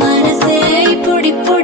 మనసే ఇప్పుడిప్పుడు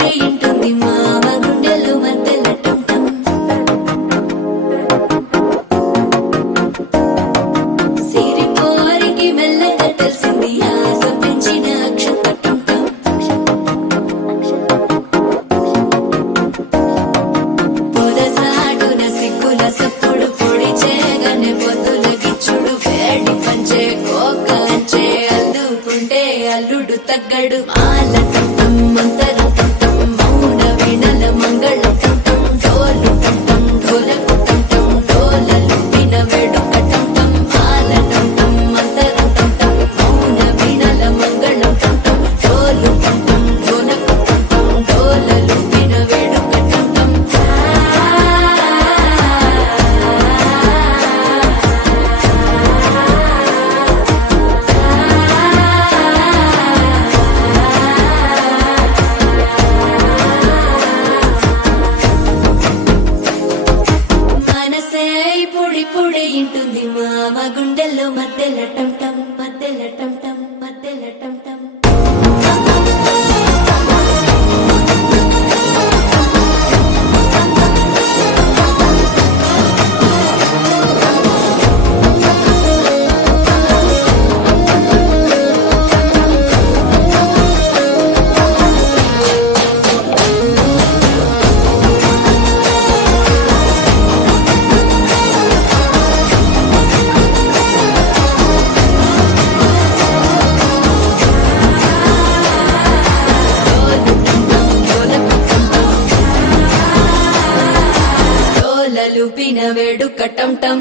వేడుక టం టం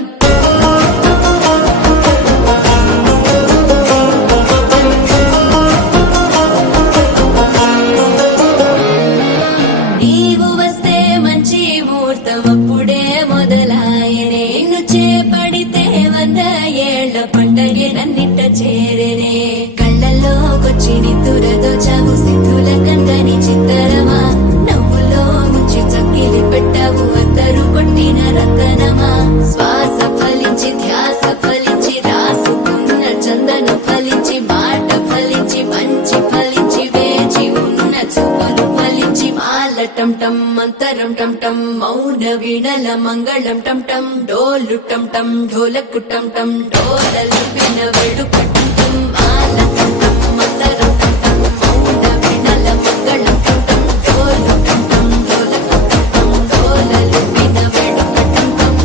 నీవు వస్తే మంచి ముహూర్తం అప్పుడే మొదలాయనే నిన్ను చేపడితే 100 ఏళ్ల పండగే నన్నిట్ట చేరేనే కళ్ళల్లోకొచ్చి నిద్దురదోచావు సిద్ధుల కందని చిత్తరమా నవ్వులో ముంచి చక్కిలి పెట్టావు అందరూ కొట్టిన రతనమా శ్వాస ఫలించి ధ్యాస ఫలించి రాసుకున్న చందనం ఫలించి మాట ఫలించి మంచి ఫలించి వేచి ఉన్న చూపులు ఫలించి మాల టం టం మంతరం టం టం మౌన వీణల మంగళం టం టం డోలు టం టం ఢోలకు టం టం డోలలు విన వేడుక టం టం మాల టం టం మంతరం టం టం మౌన వీణల మంగళం టం టం డోలు టం టం ఢోలకు టం టం డోలలు విన వేడుక టం టం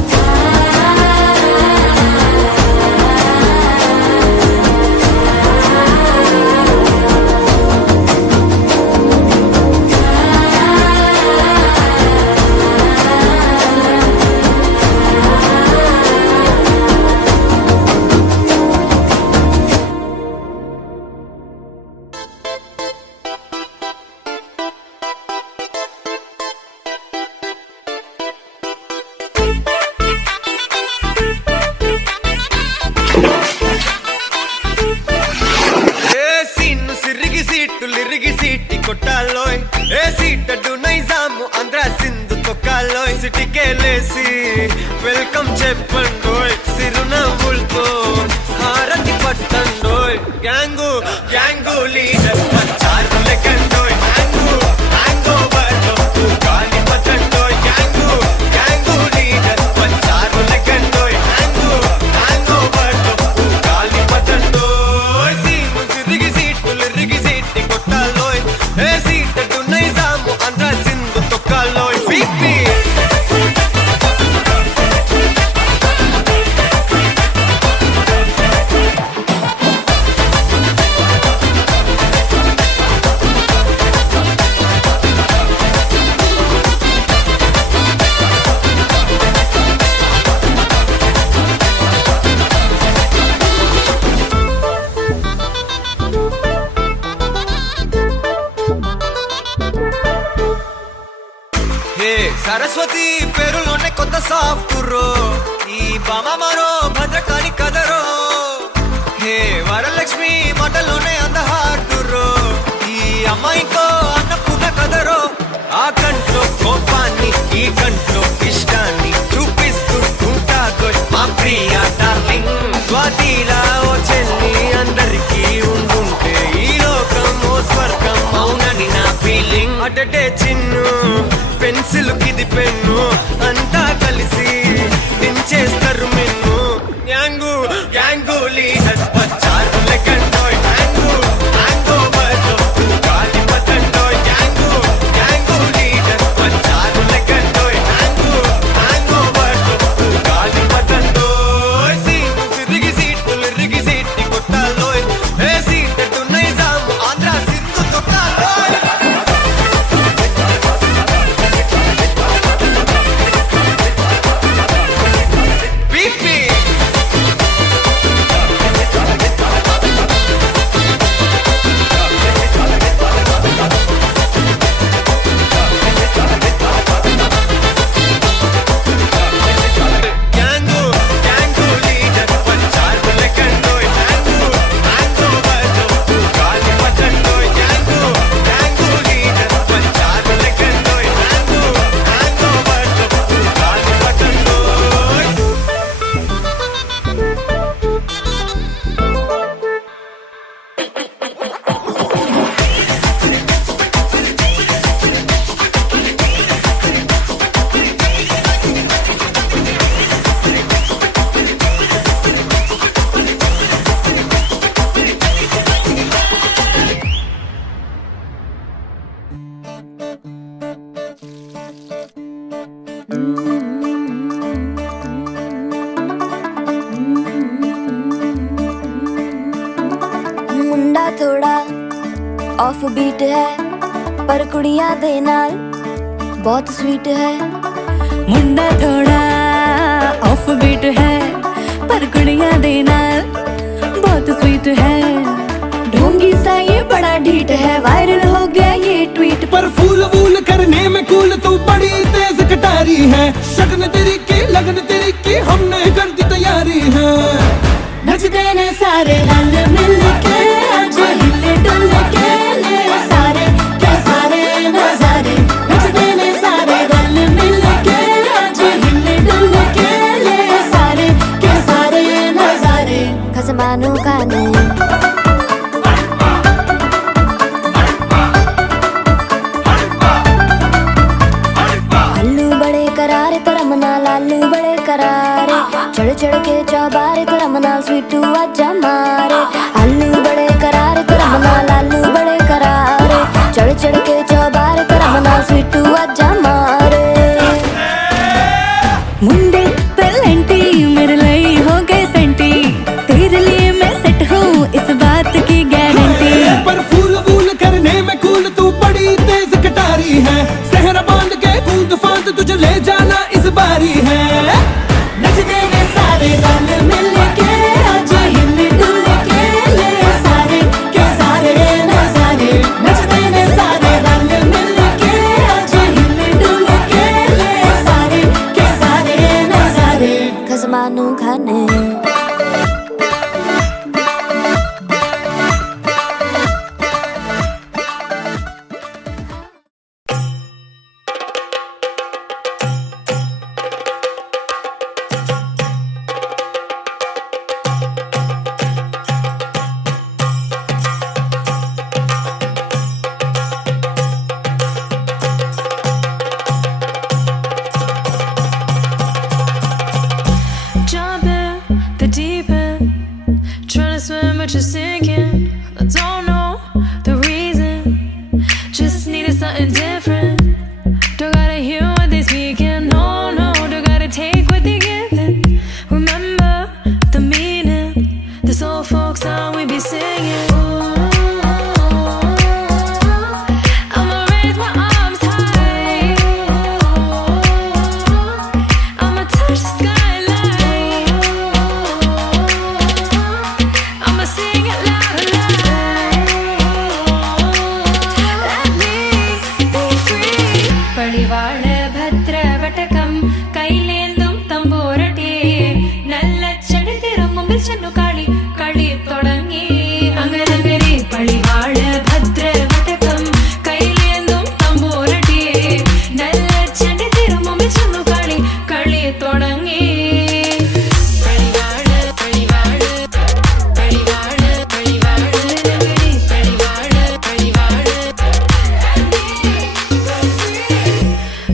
लिरिगी सीटी కొట్టాలోయ్ ఏ సీటడు నైజాము ఆంధ్ర సింధు తొక్కాలోయ్ సిటీకే లేసి వెల్కమ్ చెప్పండోయ్ సిరునవ్వులతో హారతి పట్టండోయ్ గ్యాంగు గ్యాంగు లీడర్ పచ్చారు లెక్కండోయ్ హ్యాంగు హ్యాంగ్ ఓవర్లో గాలి పట్టండోయ్ గ్యాంగు గ్యాంగు లీడర్ పచ్చారు లెక్కండోయ్ హ్యాంగు హ్యాంగ్ ఓవర్లో గాలి పట్టండోయ్ సీము సిరిగి సీటు లిరిగి సీటి కొట్టాలోయ్ ఏ సీటడు నైజాము ఆంధ్ర సింధు తొక్కాలోయ్ పీపీ సరస్వతి పేరులోనే కొత్త సాఫ్ట్రో ఈ బామ మరో భద్రకాళి కదరో హే వరలక్ష్మి మాటలోనే అందహార్దురో ఈ అమ్మాయితో అన్నపూర్ణ కదరో ఆ కంట్లో కోపాన్ని ఈ కంట్లో ఇష్టాన్ని చూపిస్తూ ఉంటాదో మా ప్రియ డార్లింగ్ స్వాతిలా ఓ చెల్లి అందరికీ ఉండుంటే ఈ లోకం ఓ స్వర్గం అవునని నా ఫీలింగ్ అటటే చిన్ను పెన్సిల్ కిది పెన్ను అంతా కలిసి దించేస్తారు మెన్ను గ్యాంగు గ్యాంగు లీడర్ పచ్చారు లెక్కండోయ్ హ్యాంగు హ్యాంగ్ ఓవర్లో గాలి పట్టండోయ్ గ్యాంగు గ్యాంగు లీడర్ పచ్చారు లెక్కండోయ్ హ్యాంగు హ్యాంగ్ ఓవర్లో గాలి పట్టండోయ్ సీటు సిరిగి సీటు లిరిగి సీటి కొట్టాలోయ్ ఏ సీటడు నైజాము ఆంధ్ర సింధు తొక్కాలోయ్ मुंडा थोड़ा ऑफ बीट है पर कुड़ियां दे नाल बहुत स्वीट है। मुंडा थोड़ा ऑफ बीट है पर कुड़ियां दे नाल बहुत स्वीट है ढोंगी सा ये बड़ा ढीठ है वायरल हो गया ये ट्वीट पर फूल वूल करने में कूल तू बड़ी तेज कटारी है शगन तेरी की लगन तेरी की हमने कर दी तैयारी है नचते ने सारे रल मिल के आज हिले डुल के ले सारे के सारे नजारे नचते ने सारे रल मिल के आज हिले डुल के ले सारे के सारे नजारे खसमानू खाने आलू बड़े करारे करम नाल आलू बड़े करारे चढ़ चढ़ के चौबारे करम नाल स्वीटू आजा मारे आलू बड़े करारे करम नाल आलू बड़े करारे चढ़ चढ़ के चौबारे करम नाल स्वीटू आजा मारे मुंडे पेलेंटी मेरे लिए हो गए सेंटी तेरे लिए मैं सेट हूँ इस बात की गारंटी पर फूल वूल करने में कूल तू बड़ी तेज कटारी है सहरा बांध के कूद फांद तुझे ले जाना इस बारी है नचते ने सारे रल मिल के आज हिल डुल के ले सारे के सारे नजारे नचते ने सारे रल मिल के आज हिल डुल के ले सारे के सारे नजारे खसमानू खाने Jump in the deep end, trying to swim but you're sinking. I don't know the reason, just needed something different. Don't gotta hear what they speaking, no, no, don't gotta take what they giving. Remember the meaning, this old folk song we be singing. I'ma raise my arms high, I'ma touch the skyline, I'ma sing it loud and loud. Let me be free. പടിവാള ഭദ്രവടകം കൈലേന്തും തമ്പൂരട്ടെ നല്ല ചെടിതിരും മുമ്പിൽ ചെന്നു കളി കളി തുടങ്ങി അങ്ങനെ പടിവാള ഭദ്രവടകം കൈലേന്തും തമ്പൂരട്ടെ നല്ല ചെടിതിരും മുമ്പിൽ ചെന്നു കളി കളി തുടങ്ങി പടിവാള പടിവാള പടിവാള പടിവാള പടിവാള പടിവാള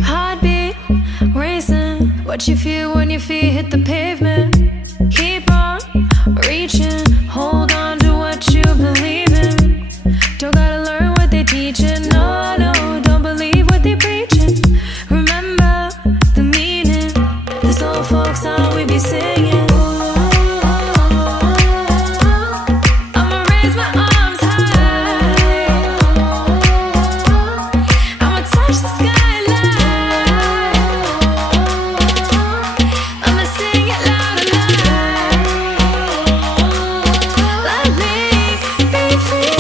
Heartbeat racing, what you feel when your feet hit the pavement. Keep on reaching, hold on to what you believe in. Don't gotta learn what they teaching, no, no, don't believe what they preaching. Remember the meaning, this old folk song we be singing. I'ma raise my arms high, I'ma touch the skyline, I'ma sing it loud and loud. Let me be free.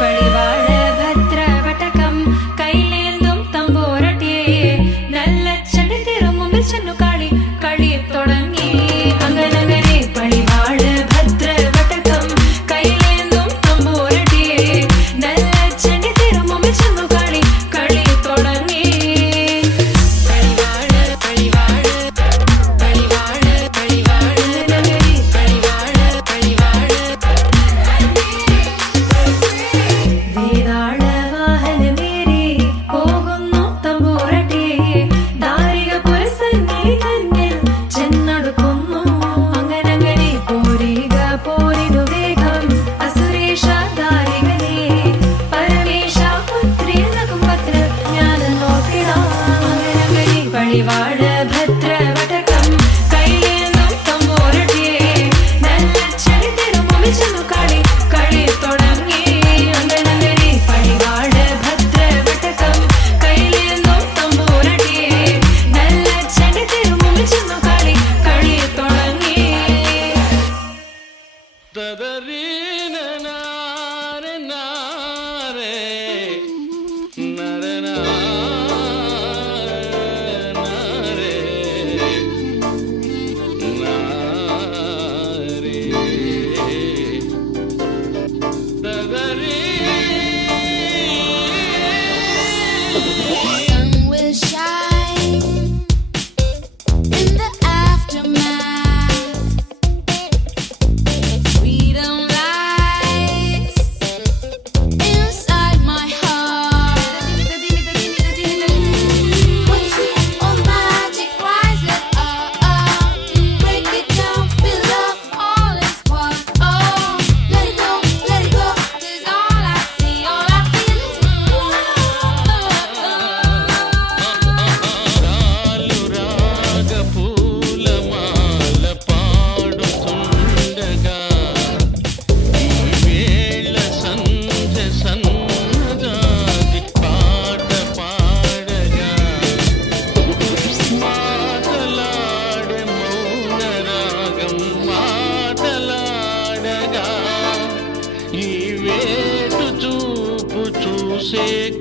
പടിവാള ഭദ്രവടകം കൈലേന്തും തമ്പൂരട്ടെ നല്ല ചെടിതിരും മുമ്പിൽ ചെന്നു കളി കളി തുടങ്ങി അങ്ങനെ പടിവാള ഭദ്രവടകം കൈലേന്തും തമ്പൂരട്ടെ നല്ല ചെടിതിരും മുമ്പിൽ ചെന്നു കളി കളി തുടങ്ങി പടിവാള പടിവാള പടിവാള പടിവാള പടിവാള പടിവാള വേതാള വാഹനമേറി പോകുന്നു തമ്പൂരട്ടെ ദാരിക പുരസന്നിധി തന്നിൽ ചെന്നടുക്കുന്നു അങ്ങനെ പോരിക പോരിനു വേഗം അസുരേഷ ദാരികനെ പരമേശ പുത്രി നകും പത്ര ഞാൻ നോക്കിടാം അങ്ങനെ പടിവാള ഭദ്രവടകം കൈലേന്തും തമ്പൂരട്ടെ നല്ല ചെടിതിരും മുമ്പിൽ ചെന്നു കളി കളി തുടങ്ങി അങ്ങനെ പടിവാള ഭദ്രവടകം കൈലേന്തും തമ്പൂരട്ടെ നല്ല ചെടിതിരും മുമ്പിൽ ചെന്നു കളി കളി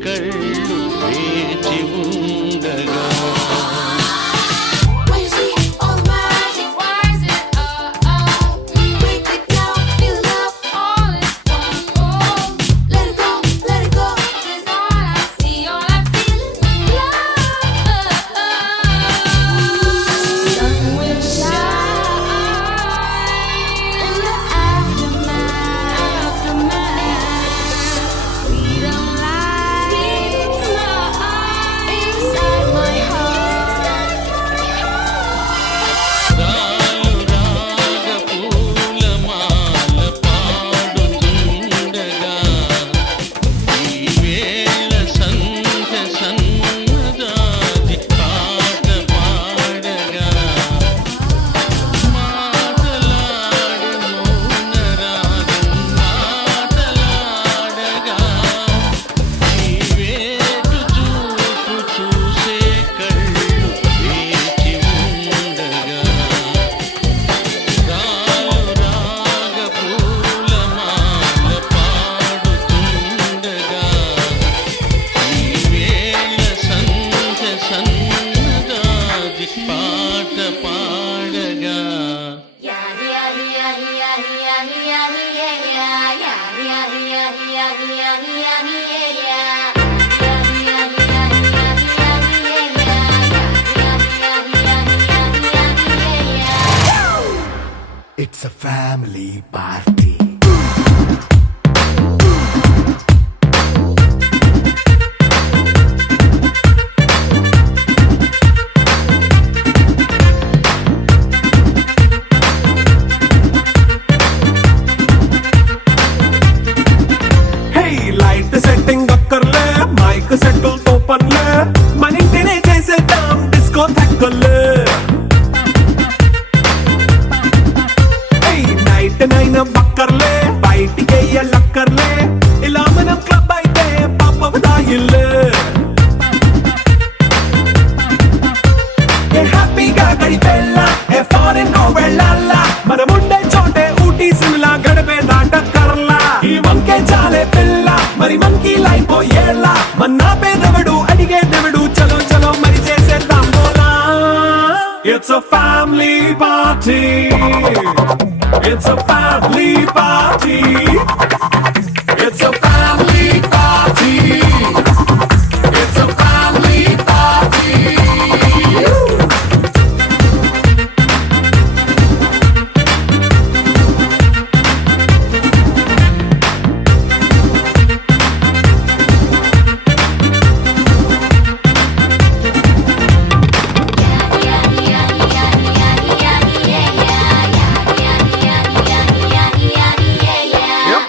కళ్ళు వేచి ఉండగా When you see all the magic, why is it break it down, feel love, all is one. Oh, let it go, 'cause all I see, all I feel is love. Sun will shine in the aftermath. Freedom lies inside my heart. రాలు రాగ పూలమాల పాడుతుండగా ఈ వేళ సంధ్య సన్నదాది పాట పాడగా మాటలాడు మౌనరాగం మాటలాడగా ఈ వేటు చూపు చూసే కళ్ళు వేచి ఉండగా రాలు రాగ పూలమాల పాడుతుండగా ఈ వేళ సంధ్య సన్నదాది పాట పాడగా It's a family party. Hey, light setting అక్కర్లే మైక్ సెట్టుల్ తో పర్లే మన ఇంటినే చేసేద్దాం డిస్కో థక్కర్లే నైట్ నైన్ బక్కర్లే బయటికి లక్కర్లే ఇలా మనం క్లబ్ అయితే పాపదాయిల్లే హ్యాపీగా గడిపెళ్ళా ఏ ఫారెన్ కో వెళ్ళాలా మనముండే చోటే ఊటీ సిమ్లా గడిపే దాటక్కర్లా ఈ వంకే చాలే పిల్ల మరి మంకీ లైఫ్ ఏళ్ళ మన్నా పేదవడు అడిగేదెవడు చలో చలో మరి చేసేద్దాం బోలా It's a family party. It's a family party. It's a family party. It's a family party. Your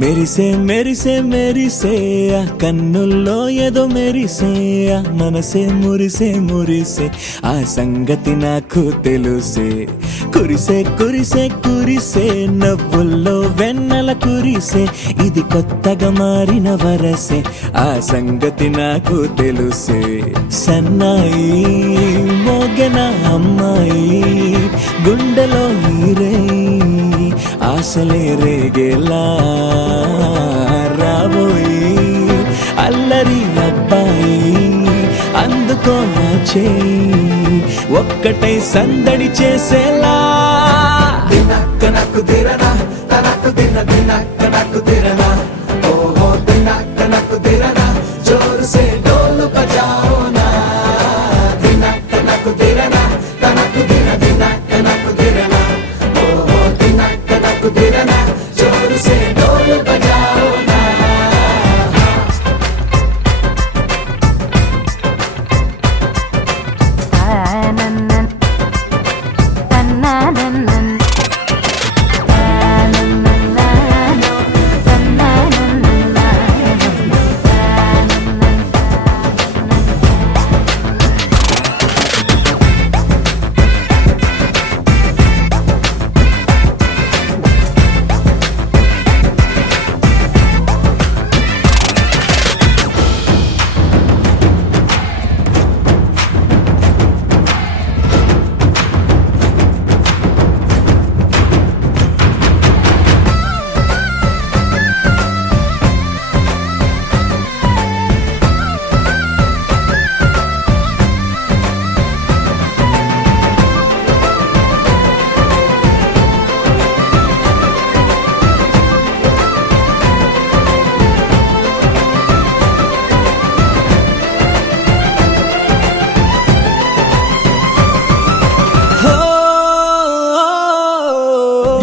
మెరిసే మెరిసే మెరిసే ఆ కన్నుల్లో ఏదో మెరిసే ఆ మనసే మురిసే మురిసే ఆ సంగతి నాకు తెలుసే కురిసే కురిసే కురిసే నవ్వుల్లో వెన్నెల కురిసే ఇది కొత్తగా మారిన వరసే ఆ సంగతి నాకు తెలుసే సన్నాయి మోగెన అమ్మాయి గుండెలో ఈరే ఆశలే రేగేలా రాబోయి అల్లరి అబ్బాయి అందుకో నా చేయి ఒక్కటై సందడి చేసేలా దినక్క నాకు దిరనా తనకు దిన దినక్క నాకు దిరనా ఓహో దినక్క నాకు దిరనా జోరు సే డోలు బజాओ నా దినక్క నాకు దిరనా తనకు దిన దినక్క నాకు దిరనా ఓహో దినక్క నాకు దిరనా జోరు సే డోలు బజాओ నా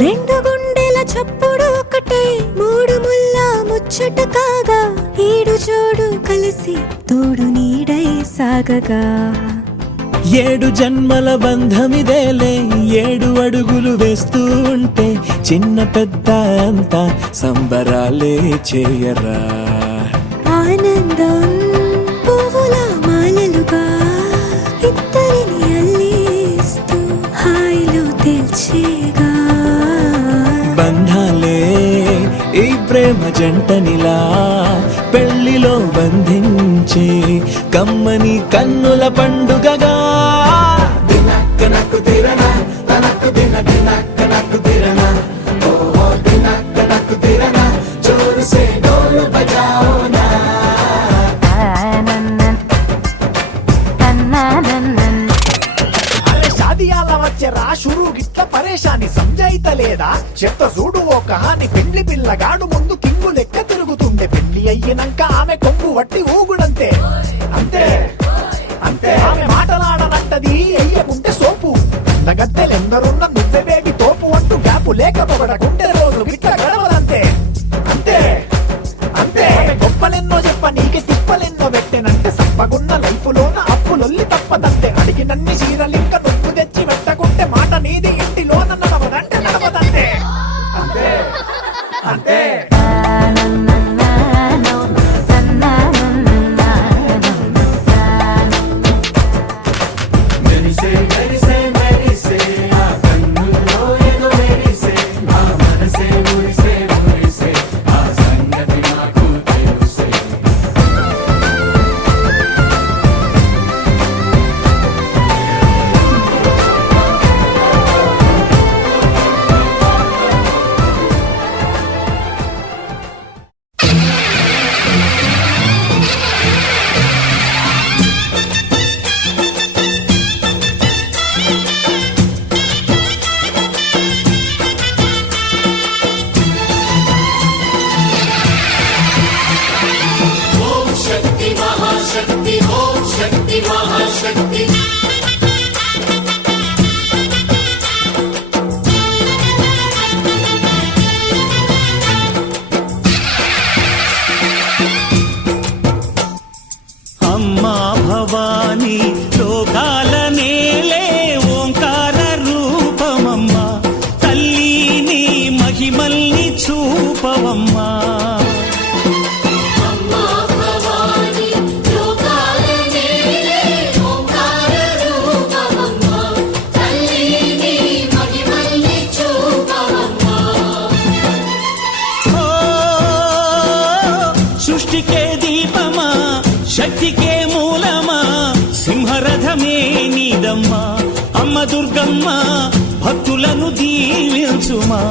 రెండు గుండెల చప్పుడు ఒకటే మూడు ముల్ల ముచ్చట కాగా ఈడు జోడు కలిసి తోడు నీడై సాగగా ఏడు జన్మల బంధమిదేలే ఏడు అడుగులు వేస్తూ ఉంటే చిన్న పెద్ద అంతా సంబరాలే చేయరా ఆనందం పువ్వుల మాలలుగా ఇద్దరిని అల్లేస్తూ హాయిలో తెల్చేగా బంధాలే ఈ ప్రేమ జంటనిలా పెళ్లిలో బంధించే కమ్మని కన్నుల పండుగగా దినక్క నాకు దిరనా తనకు దిన దినక్క నాకు దిరనా ఓహో దినక్క నాకు దిరనా జోరు సే డోలు బజాओ నా అరే షాదియాల వచ్చెరా షురు గిట్ల పరేషాని సంజాయితలేదా చెత్త చూడు ఓ కహాని పెళ్లి పిల్లగాడు ముందు కింగు లెక్క తిరుగుతుండే పెళ్లి అయ్యినంక ఆమె కొంగు వట్టి ఊగుడంతే అంతే అంతే ఆమె మాటలాడనంటది అయ్యకుంటే సోపు నగద్దెలెందరున్న నువ్వే బేబీ తోపు అంటూ గ్యాపు లేక పొగడకుంటే రోజు గిట్ల గడవదంతే అంతే అంతే ఆమె గొప్పలెన్నో చెప్ప నీకే తిప్పలెన్నో పెట్టెనంటే సప్పగున్న లైఫ్ లోన అప్పులొల్లి తప్పదంతే అడిగినన్ని చీరలింక నువ్వు తెచ్చి పెట్టకుంటే మాట నీది ఇంటిలోన నడవదంటే నడవదంతే అంతే అంతే మెరిసే మెరిసే మెరిసే ఆ కన్నుల్లో ఏదో మెరిసే ఆ మనసే సృష్టికే దీపమా శక్తికే మూలమా సింహరథమే నీదమ్మా అమ్మ దుర్గమ్మ భక్తులను దీవించుమా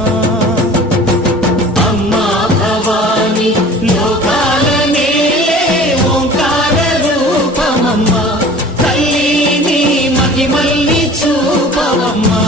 అమ్మా భవాని లోకాల నేలే ఓంకార రూపమమ్మా తల్లిని మహిమల్ని చూపవమ్మా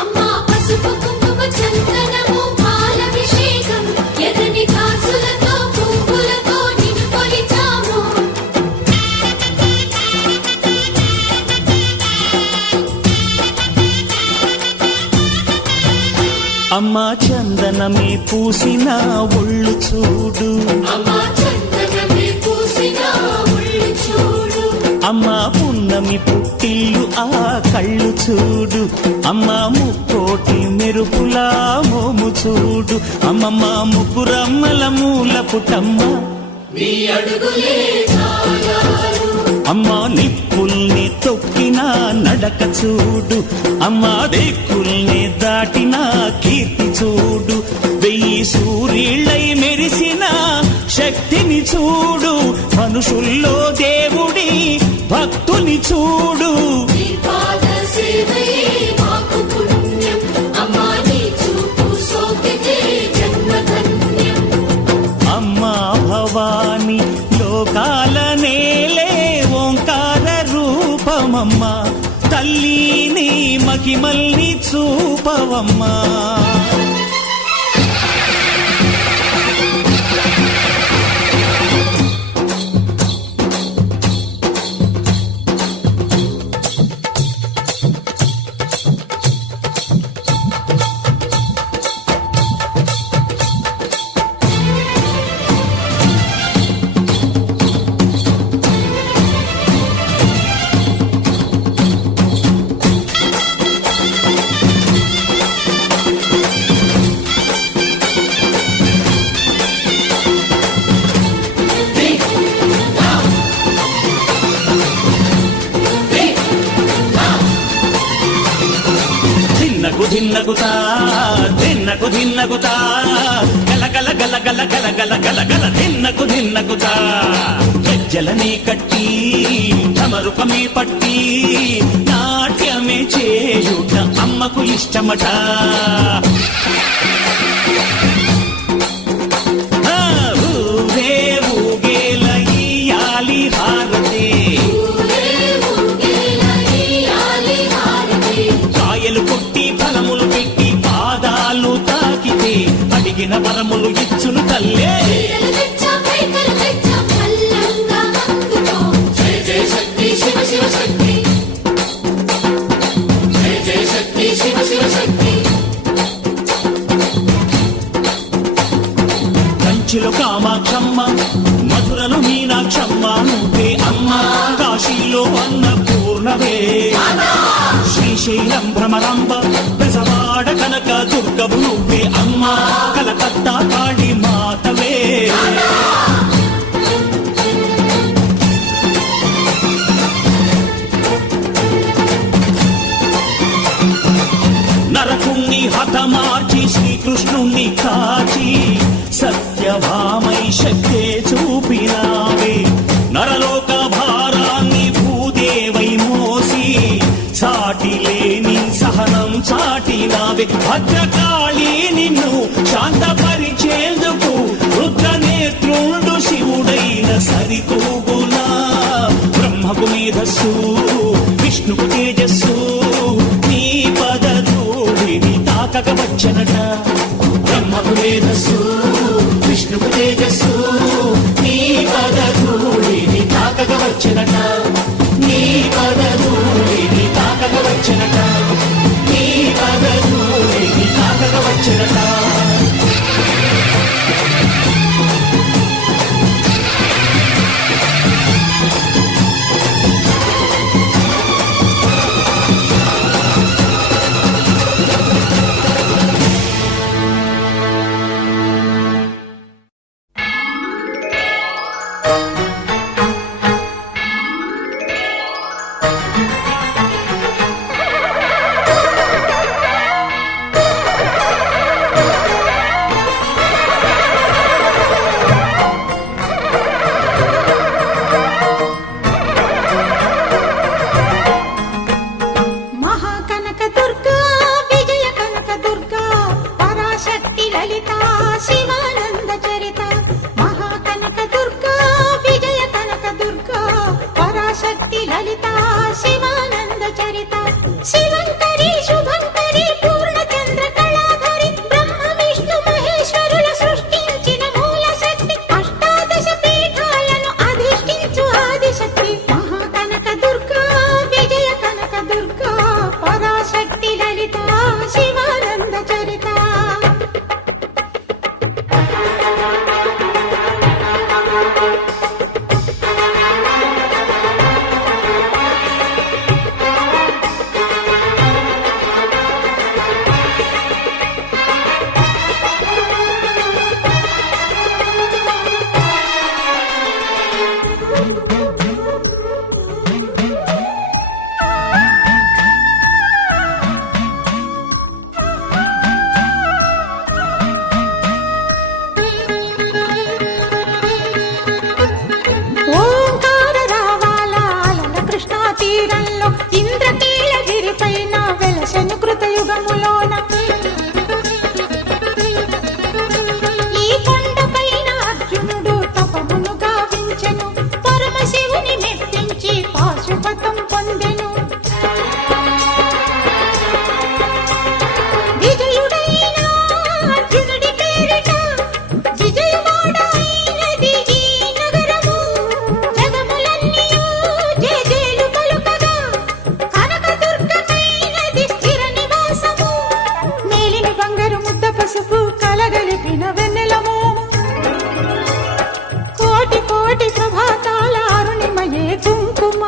అమ్మా పసుపు కుంకుమ చందనము పాలభిషేకం ఎర్రని కాసులతో పువ్వులతో నిన్ను కొలిచాము అమ్మా చందనమే పూసిన ఒళ్ళు చూడు అమ్మా చందనమే పూసిన ఒళ్ళు చూడు అమ్మా పున్నమి పుట్టిల్లు ఆ కళ్ళు చూడు అమ్మా ముక్కోటి మెరుపులా మోము చూడు అమ్మమ్మ ముగ్గురమ్మల మూల పుటమ్మ నీ అడుగులే చాలారు అమ్మా నిప్పుల్ని తొక్కిన నడక చూడు అమ్మా దిక్కుల్ని దాటిన కీర్తి చూడు 1000 సూర్యుళ్ళై మెరిసిన శక్తిని చూడు మనుషుల్లో దేవుడి భక్తుని చూడు నీ పాద సేవయే మాకు పుణ్యం అమ్మా నీ చూపు సోకితే జన్మధన్యం అమ్మా భవాని లోకాల నేలే ఓంకార రూపమమ్మా తల్లిని మహిమల్ని చూపవమ్మా ధిన్నగుతా ధిన్నగుతా గల గల గల గల గల గల గల గల ధిన్నగుతా గజ్జలనే కట్టి తమరుకమే పట్టి నాట్యమే చేయుట అమ్మకు ఇష్టమట ఊరే ఊగేల ఇయ్యాలి హారతి కాయలు కొట్టి ఫలములు పెట్టి పాదాలు తాకితే అడిగిన వరములు ఇచ్చును తల్లే జయ జయ శక్తి శివ శివ శక్తి జయ జయ శక్తి శివ శివ శక్తి కంచిలో కామాక్షమ్మ మధురలో మీనాక్షమ్మ నువ్వే అమ్మ కాశీలో అన్నపూర్ణవే శ్రీశైలం భ్రమరాంబ బెజవాడ కనక దుర్గవు నువ్వే అమ్మ కలకత్తా కాళీ మాతవే నరకుణ్ణి హతమార్చి శ్రీకృష్ణుణ్ణి కాచి సత్యభామై శక్తే చూపినావే నరలోక భారాన్ని భూదేవై మోసి సాటి లేని సహనం చాటినావే భద్రకాళి నిన్ను శాంతపరిచేందుకు రుద్రనేత్రుండు శివుడైన సరితూగునా బ్రహ్మకు మేధస్సు విష్ణుకు తేజస్సు నీ పదధూళిని తాకక వచ్చనట బ్రహ్మకు మేధస్సు విష్ణుకు తేజస్సు నీ పదధూళిని తాకక వచ్చనట నీ పదధూళిని తాకక వచ్చనట నీ పదధూళిని తాకక వచ్చనట పసుపు కలగలిపిన వెన్నెల మోము కోటి కోటి ప్రభాతాల అరుణిమయే కుంకుమ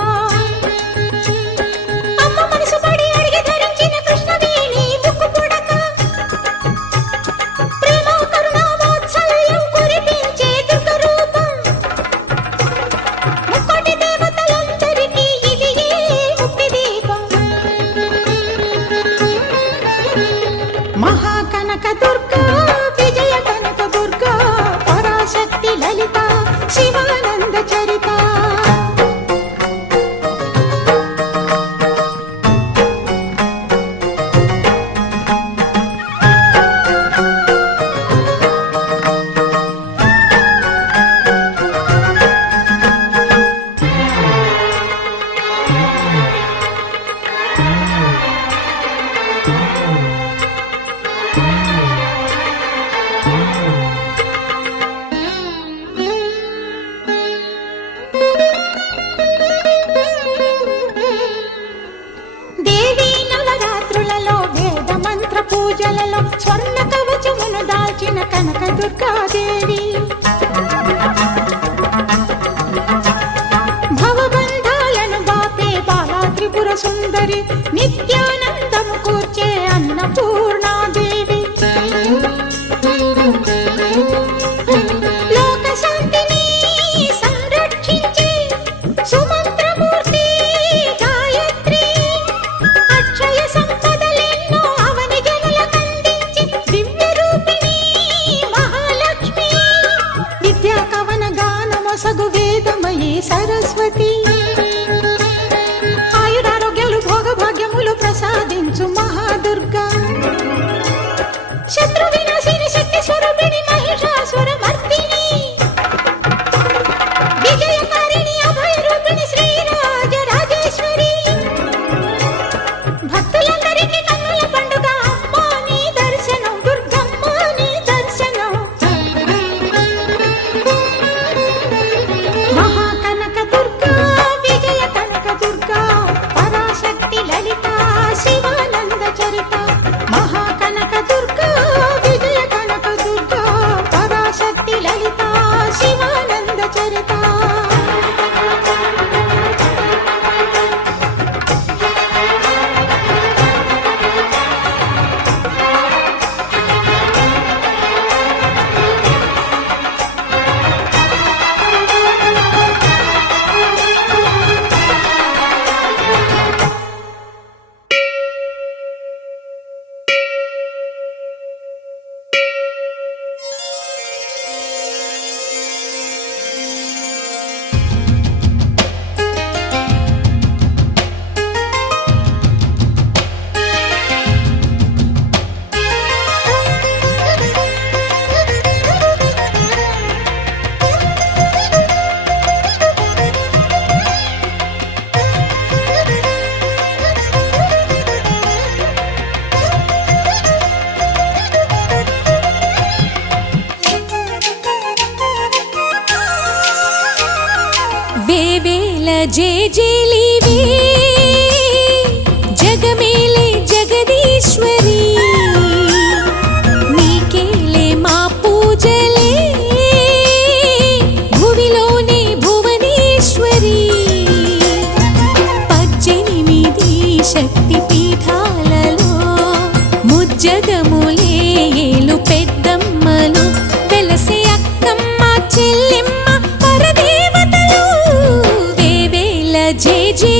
అమ్మ మనసు పడి అడిగి ధరించిన కృష్ణవేణి ముక్కు పుడక ప్రేమ కరుణ వాత్సల్యం కురిపించే దుర్గ రూపం ముక్కోటి దేవతలందరికీ ఇది ముక్తి దీపం మహాకనక దుర్గా విజయ కనక దుర్గా పరాశక్తి లలిత శివానంద చరిత దేవీ నవరాత్రులలో వేద మంత్ర పూజలలో స్వర్ణ కవచమును దాల్చిన కనక దుర్గాదేవి భవబంధాలను బాపే బాలా త్రిపుర సుందరి నిత్యానందము కూర్చే అన్నపూర్ణాదేవి లోక శాంతిని సంరక్షించే సుమంత్రమూర్తి గాయత్రి అక్షయ సంపదలెన్నో అవని జనులకందించి దివ్య రూపిణి మహాలక్ష్మి విద్యా కవన గానమొసగు వేదమయీ సరస్వతి ఆయురారోగ్యాలు భోగభాగ్యములు ప్రసాదించు మహాదుర్గా శత్రు వినాశిని శక్తి స్వరూపిణి మహిషాసుర మర్దిని విజయకారిణి అభయ రూపిణి శ్రీరాజ రాజేశ్వరి భక్తులందరికీ కన్నుల పండుగ అమ్మా నీ దర్శనం దుర్గమ్మ నీ దర్శనం మహాకనక దుర్గా విజయ కనక దుర్గా పరాశక్తి లలిత శివానంద చరిత మహాకనక దుర్గా విజయ కనక దుర్గా పరాశక్తి లలిత శివానంద చరిత వేవేల జేజేలివే జగమేలే జగదీశ్వరి నీకేలే మా పూజలే భువిలోనే భువనేశ్వరి 18 శక్తి పీఠాలలో ముజ్జగములే ఏలు పెద్దమ్మలు వెలసే అక్కమ్మ చెల్లెమ్మ పరదేవతలు వేవేల జేజే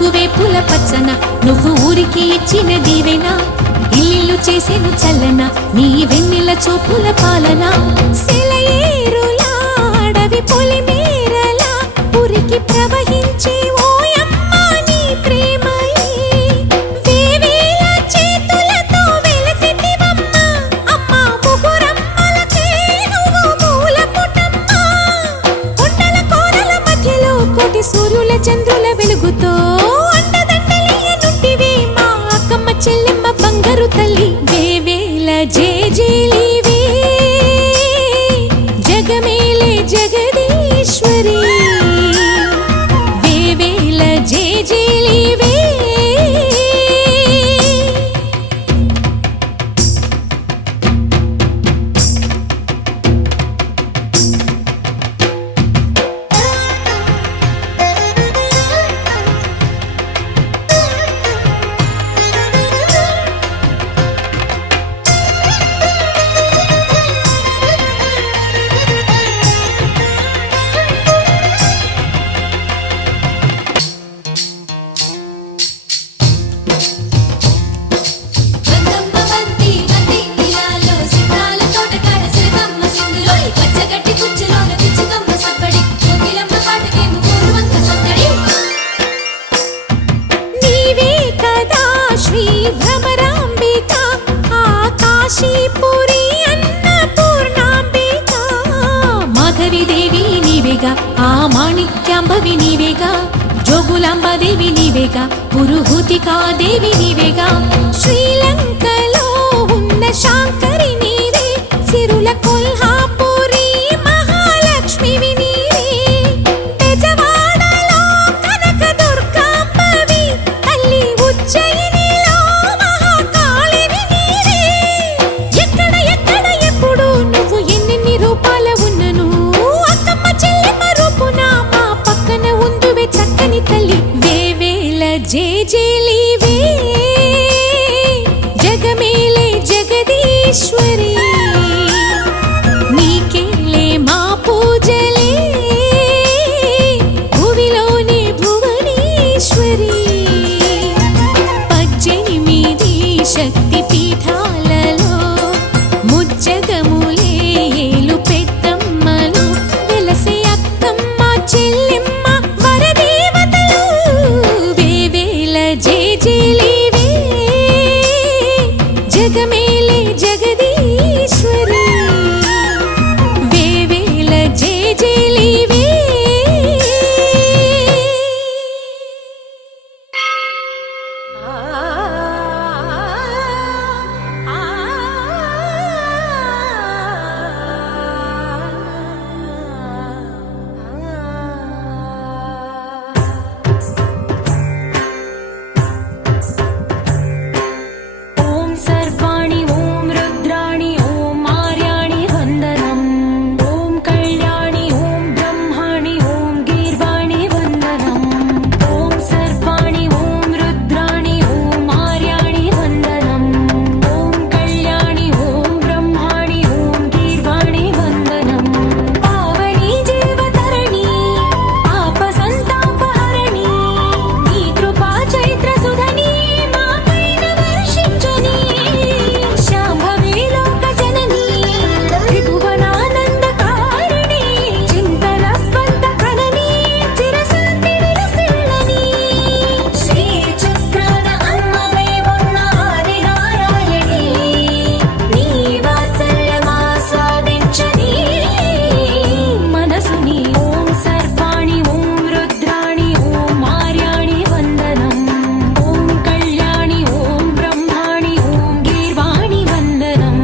నాలుగు వేపుల పచ్చన నువ్వు ఊరికి ఇచ్చిన దీవెనా ఇల్లు చేసేను చల్లన నీ వెన్నెల చూపుల పాలన సెలయేరులా అడవి పొలిమేరలా ఉరికి ప్రవహించే ఓయమ్మ నీ ప్రేమయే వేవేల చేతులతో వెలసితివమ్మ అమ్మ ముగురమ్మలకే నువ్వు మూల పుటమ్మ కొండల కోరల మధ్యలో కోటి సూర్యుల చంద్రుల వెలుగుతో అండదండలియనుంటివే మా అక్కమ్మ చెల్లెమ్మ బంగారు తల్లి వేవేల జేజేలివే జగమేలే జగదీశ్వరి వేవేల జేజేలివే బందమ్మ బంతి బంతి ఇలాలో సితాల తోటకాడ సిరకమ్మ సింగులోయ్ పచ్చగడ్డి కుచ్చులోన పిచ్చుకమ్మ సబ్బడి కోకిలమ్మ పాటకేమో కోరువంక సత్తడి నీవే కదా శ్రీ భ్రమరాంబిక ఆకాశీపురి అన్నపూర్ణాంబిక మాధవి దేవి నీవేగా ఆ మాణిక్యాంబవి నీవేగా జోగులాంబదేవి నీవేగా పురుహూతికా దేవి నీవేగా శ్రీలంకలో ఉన్న శాంకరి నీవే సిరుల కొల్హాపురి మహాలక్ష్మివి నీవే బెజవాడలో కనక దుర్గాంబవి తల్లి ఉజ్జయినిలో మహాకాళివి నీవే ఎక్కడ ఎక్కడ ఎప్పుడు నువ్వు ఎన్నెన్ని రూపాల ఉన్నను అక్కమ్మ చెల్లెమ్మ రూపున మా పక్కన ఉందువే చక్కని తల్లి వేవేల జేజేలివే జగమేలే జగదీశ్వరి నీకేలే మా పూజలే భువిలోని భువనేశ్వరి 18 శక్తి పీఠాలలో ముజ్జగములే ఏలు పెద్దమ్మలు వెలసే అక్కమ్మ చెల్లెమ్మ వరదేవతలు వేవేల జేజేలివే జగమేలే జగదీశ్వరి వేవేల జేజేలివే ॐ सर्वाणि ॐ रुद्राणि ॐ मार्याणि वन्दनम् ॐ कल्याणि ॐ ब्रह्माणि ॐ गीर्वाणि वन्दनम् ॐ सर्वाणि ॐ रुद्राणि ॐ मार्याणि वन्दनम् ॐ कल्याणि ॐ ब्रह्माणि ॐ गीर्वाणि वन्दनम् पावनी जीवतरणि पापसन्तापहरणि నీ కృపా చైత్ర సుధని మాపైన వర్షించుని శాంభవి లోక జనని త్రిభువనానందకారిణి చింతల స్వంత కనని చిరశాంతి విలసిల్లని శ్రీ చక్రాన అమ్మవై ఉన్న ఆదినారాయణి నీ వాత్సల్యమాస్వాదించని మనసుని ఓం సర్వాణి ఓం రుద్రాణి ఓం మార్యాణి వందనం ఓం కళ్యాణి ఓం బ్రహ్మాణి ఓం గీర్వాణి వందనం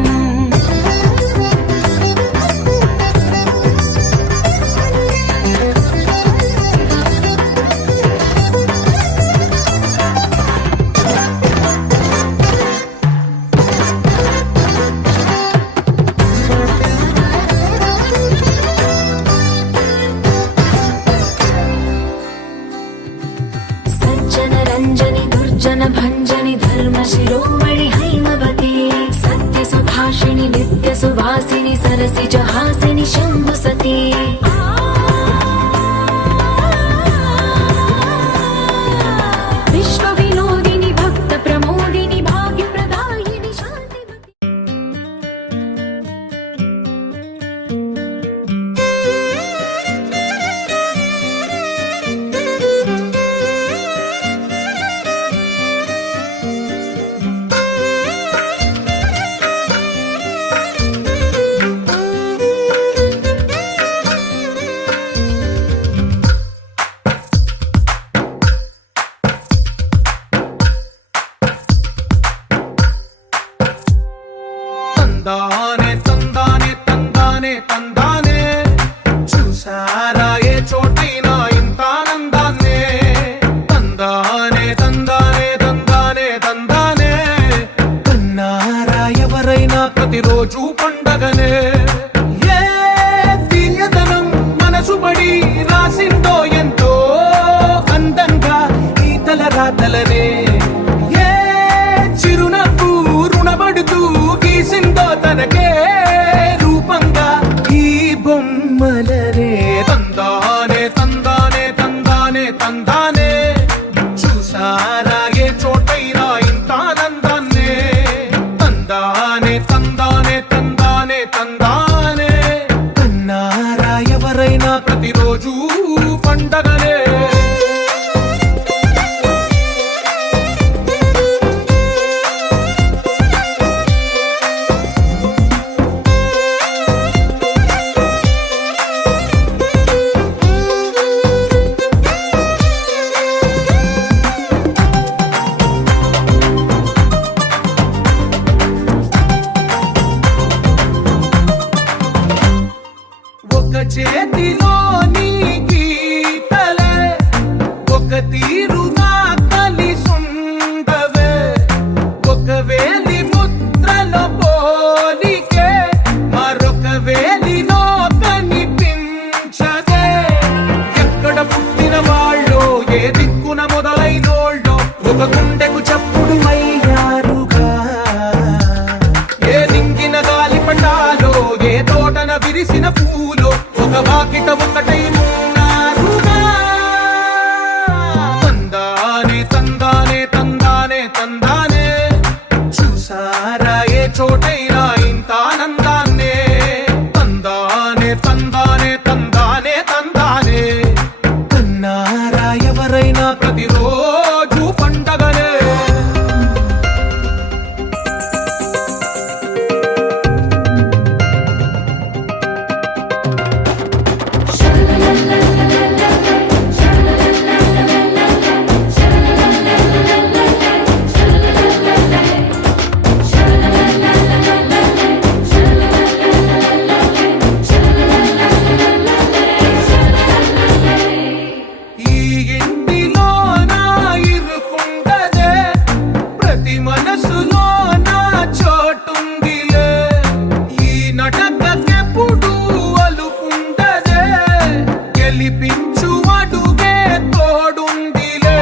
సజ్జన రంజని దుర్జన భంజని ధర్మ శిరోమణి హైమవతి సత్య సుభాషిణి నిత్య సువాసిని సరసి జహాసిని శంభు సతీ తందానే తందానే తందానే తందానే చూసారా ఏ చోటైనా ఇంత ఆనందాన్నే తందానే తందానే తందానే తందానే కన్నారా ఎవరైనా ప్రతిరోజు పండగనే ఏ తీయదనం మనసు పడి రాసిందో ఎంతో అందంగా ఈ తలరాతలనే ఏ చిరునవ్వు రుణపడుతూ గీసిందో తనకే రూపంగా ఈ బొమ్మలనే తందానే తందానే తందానే తందానే చూసారా ఏ చోటైనా ఇంత ఆనందాన్నే తందానే తందానే తందానే తందానే కన్నారా ఎవరైనా ప్రతిరోజు పండగనే ఒక చేతిలో నీ గీతలే ఒక తీరుగా కలిసుండవే ఒక వేలి ముద్రల పోలికే మరొక వేలిలో కనిపించదే ఎక్కడ పుట్టిన వాళ్ళో ఏ దిక్కున మొదలైనోళ్ళో ఒక గుండెకు చప్పుడు అయ్యారుగా ఏ దింగిన గాలి పటాలో ఏ తోటన విరిసిన పూలో ఒక వాకిట ఒకటై ఉన్నారుగా తందానే తందానే తందానే తందానే చూసారా ఏ చోటైనా ఇంత ఆనందాన్నే తందానే తందానే తందానే తందానే కన్నారా ఎవరైనా ప్రతిరోజు పండగనే ఈ ఇంటిలో నా ఇరుకుండదే ప్రతి మనసులో నా చోటుందిలే ఈ నటకెప్పుడు అలుకుండదే గెలిపించు అడుగే తోడుందిలే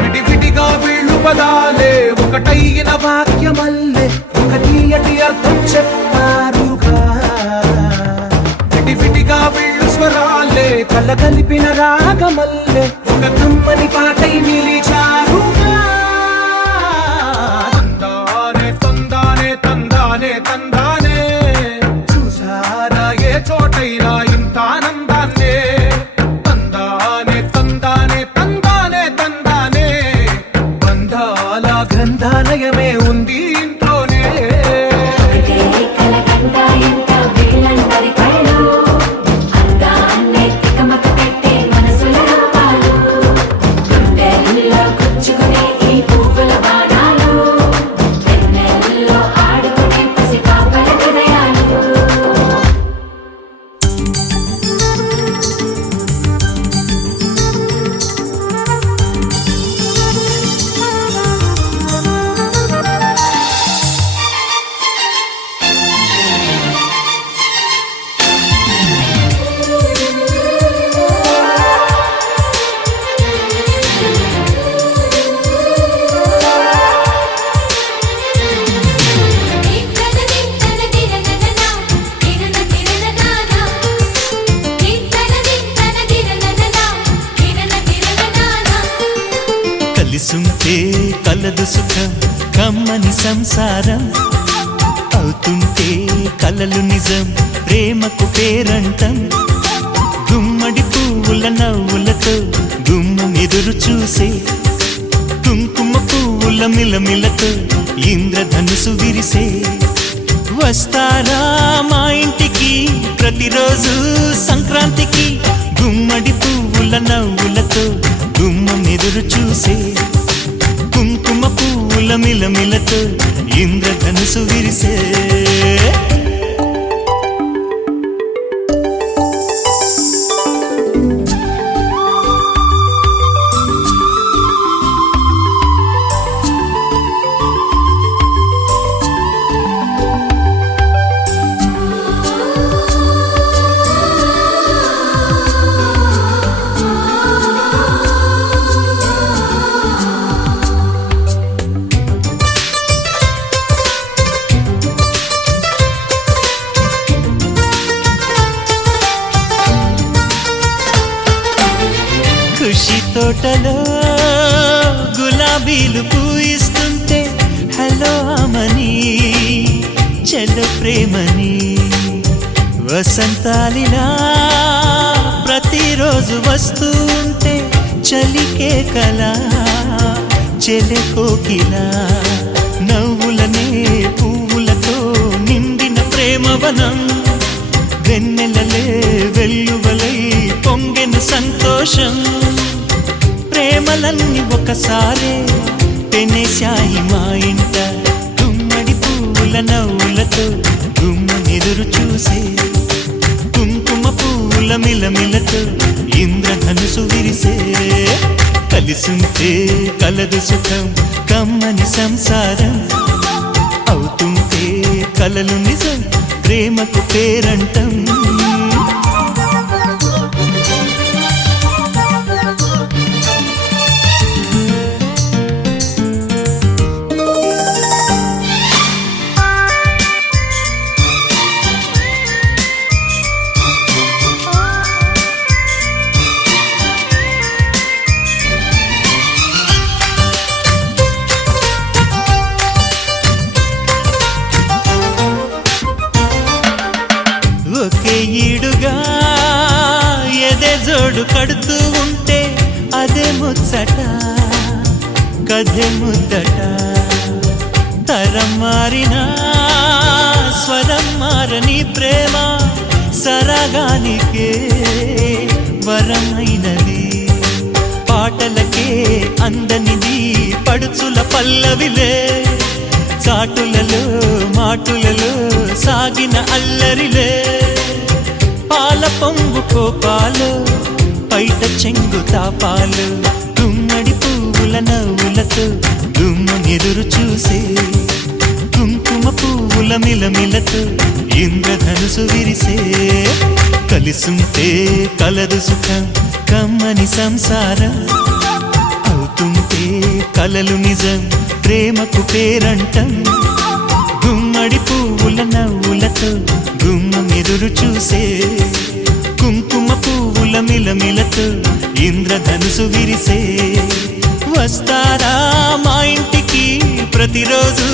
విడివిడిగా వీళ్ళు పదాలే ఒకటైన వాక్యమల్లే ఒక తీయటి అర్థం చెప్పారుగా విడివిడిగా వీళ్ళు స్వరాలే కల కలిపిన రాగమల్లే ఒక కమ్మని పాటై నిలిచారుగా తందానే తందానే తందానే తందానే చూసారా ఏ చోటైనా ఇంత ఆనందాన్నే తందానే తందానే తందానే తందానే బంధాల గ్రంథాలయమే ఉంది ఇంట్లోనే ఒకటే కలకండ ఎంత వీళ్ళందరి కళ్ళు అందాన్నే తికమక పెట్టే మనసుల రూపాలు గుండెల్లో గుచ్చుకునే ఈ పువ్వుల బాణాలు వెన్నెల్లో ఆడుకునే పసిపాపల హృదయాలు కలిసుంటే కలదు సుఖం కమ్మని సంసారం అవుతుంటే కలలు నిజం ప్రేమకు పేరంటం గుమ్మడి పువ్వుల నవ్వులతో గుమ్మం ఎదురు చూసే కుంకుమ పువ్వుల మిలమిలతో ఇంద్రధనుసు విరిసే వస్తారా మా ఇంటికి ప్రతిరోజు సంక్రాంతికి గుమ్మడి పువ్వుల నవ్వులతో గుమ్మం ఎదురు చూసే కుంకుమ పువ్వుల మిలమిలతో ఇంద్రధనుసు విరిసే ఖుషి తోటలో గులాబీలు పూయిస్తుంటే హలో అమని చెల్ల ప్రేమని వసంతాలిలా ప్రతిరోజు వస్తూ ఉంటే చలికే కలా చెలె కోకిలా నవ్వులనే పువ్వులతో నిండిన ప్రేమవనం వెన్నెలలే వెల్లువలై పొంగెను సంతోషం ప్రేమలన్నీ ఒకసారే పెనేశాయి మా ఇంట గుమ్మడి పువ్వుల నవ్వులతో గుమ్మనెదురు చూసే కుంకుమ పువ్వుల మిలమిలతో ఇంద్రధనుసు విరిసే కలిసుంటే కలదు సుఖం కమ్మని సంసారం అవుతుంటే కలలు నిజం ప్రేమకు పేరంటం ఒకే ఈడుగా ఎదే జోడు కడుతూ ఉంటే అదే ముచ్చట కథే ముద్దట తరం మారినా స్వరం మారని ప్రేమ సరగానికే వరమైనది పాటలకే అందనిది పడుచుల పల్లవిలే చాటులలో మాటులలో సాగిన అల్లరిలే పాల పొంగు కోపాలు పైట చెంగు తాపాలు గుమ్మడి పువ్వుల నవ్వులతో గుమ్మనెదురు చూసే కుంకుమ పువ్వుల మిలమిలతో ఇంద్రధనుసు విరిసే కలిసుంటే కలదు సుఖం కమ్మని సంసారం అవుతుంటే కలలు నిజం ప్రేమకు పేరంటం గుమ్మడి పువ్వుల నవ్వులతో గుమ్మమెదురు చూసే కుంకుమ పువ్వుల మిలమిలతో ఇంద్రధనుసు విరిసే వస్తారా మా ఇంటికి ప్రతిరోజు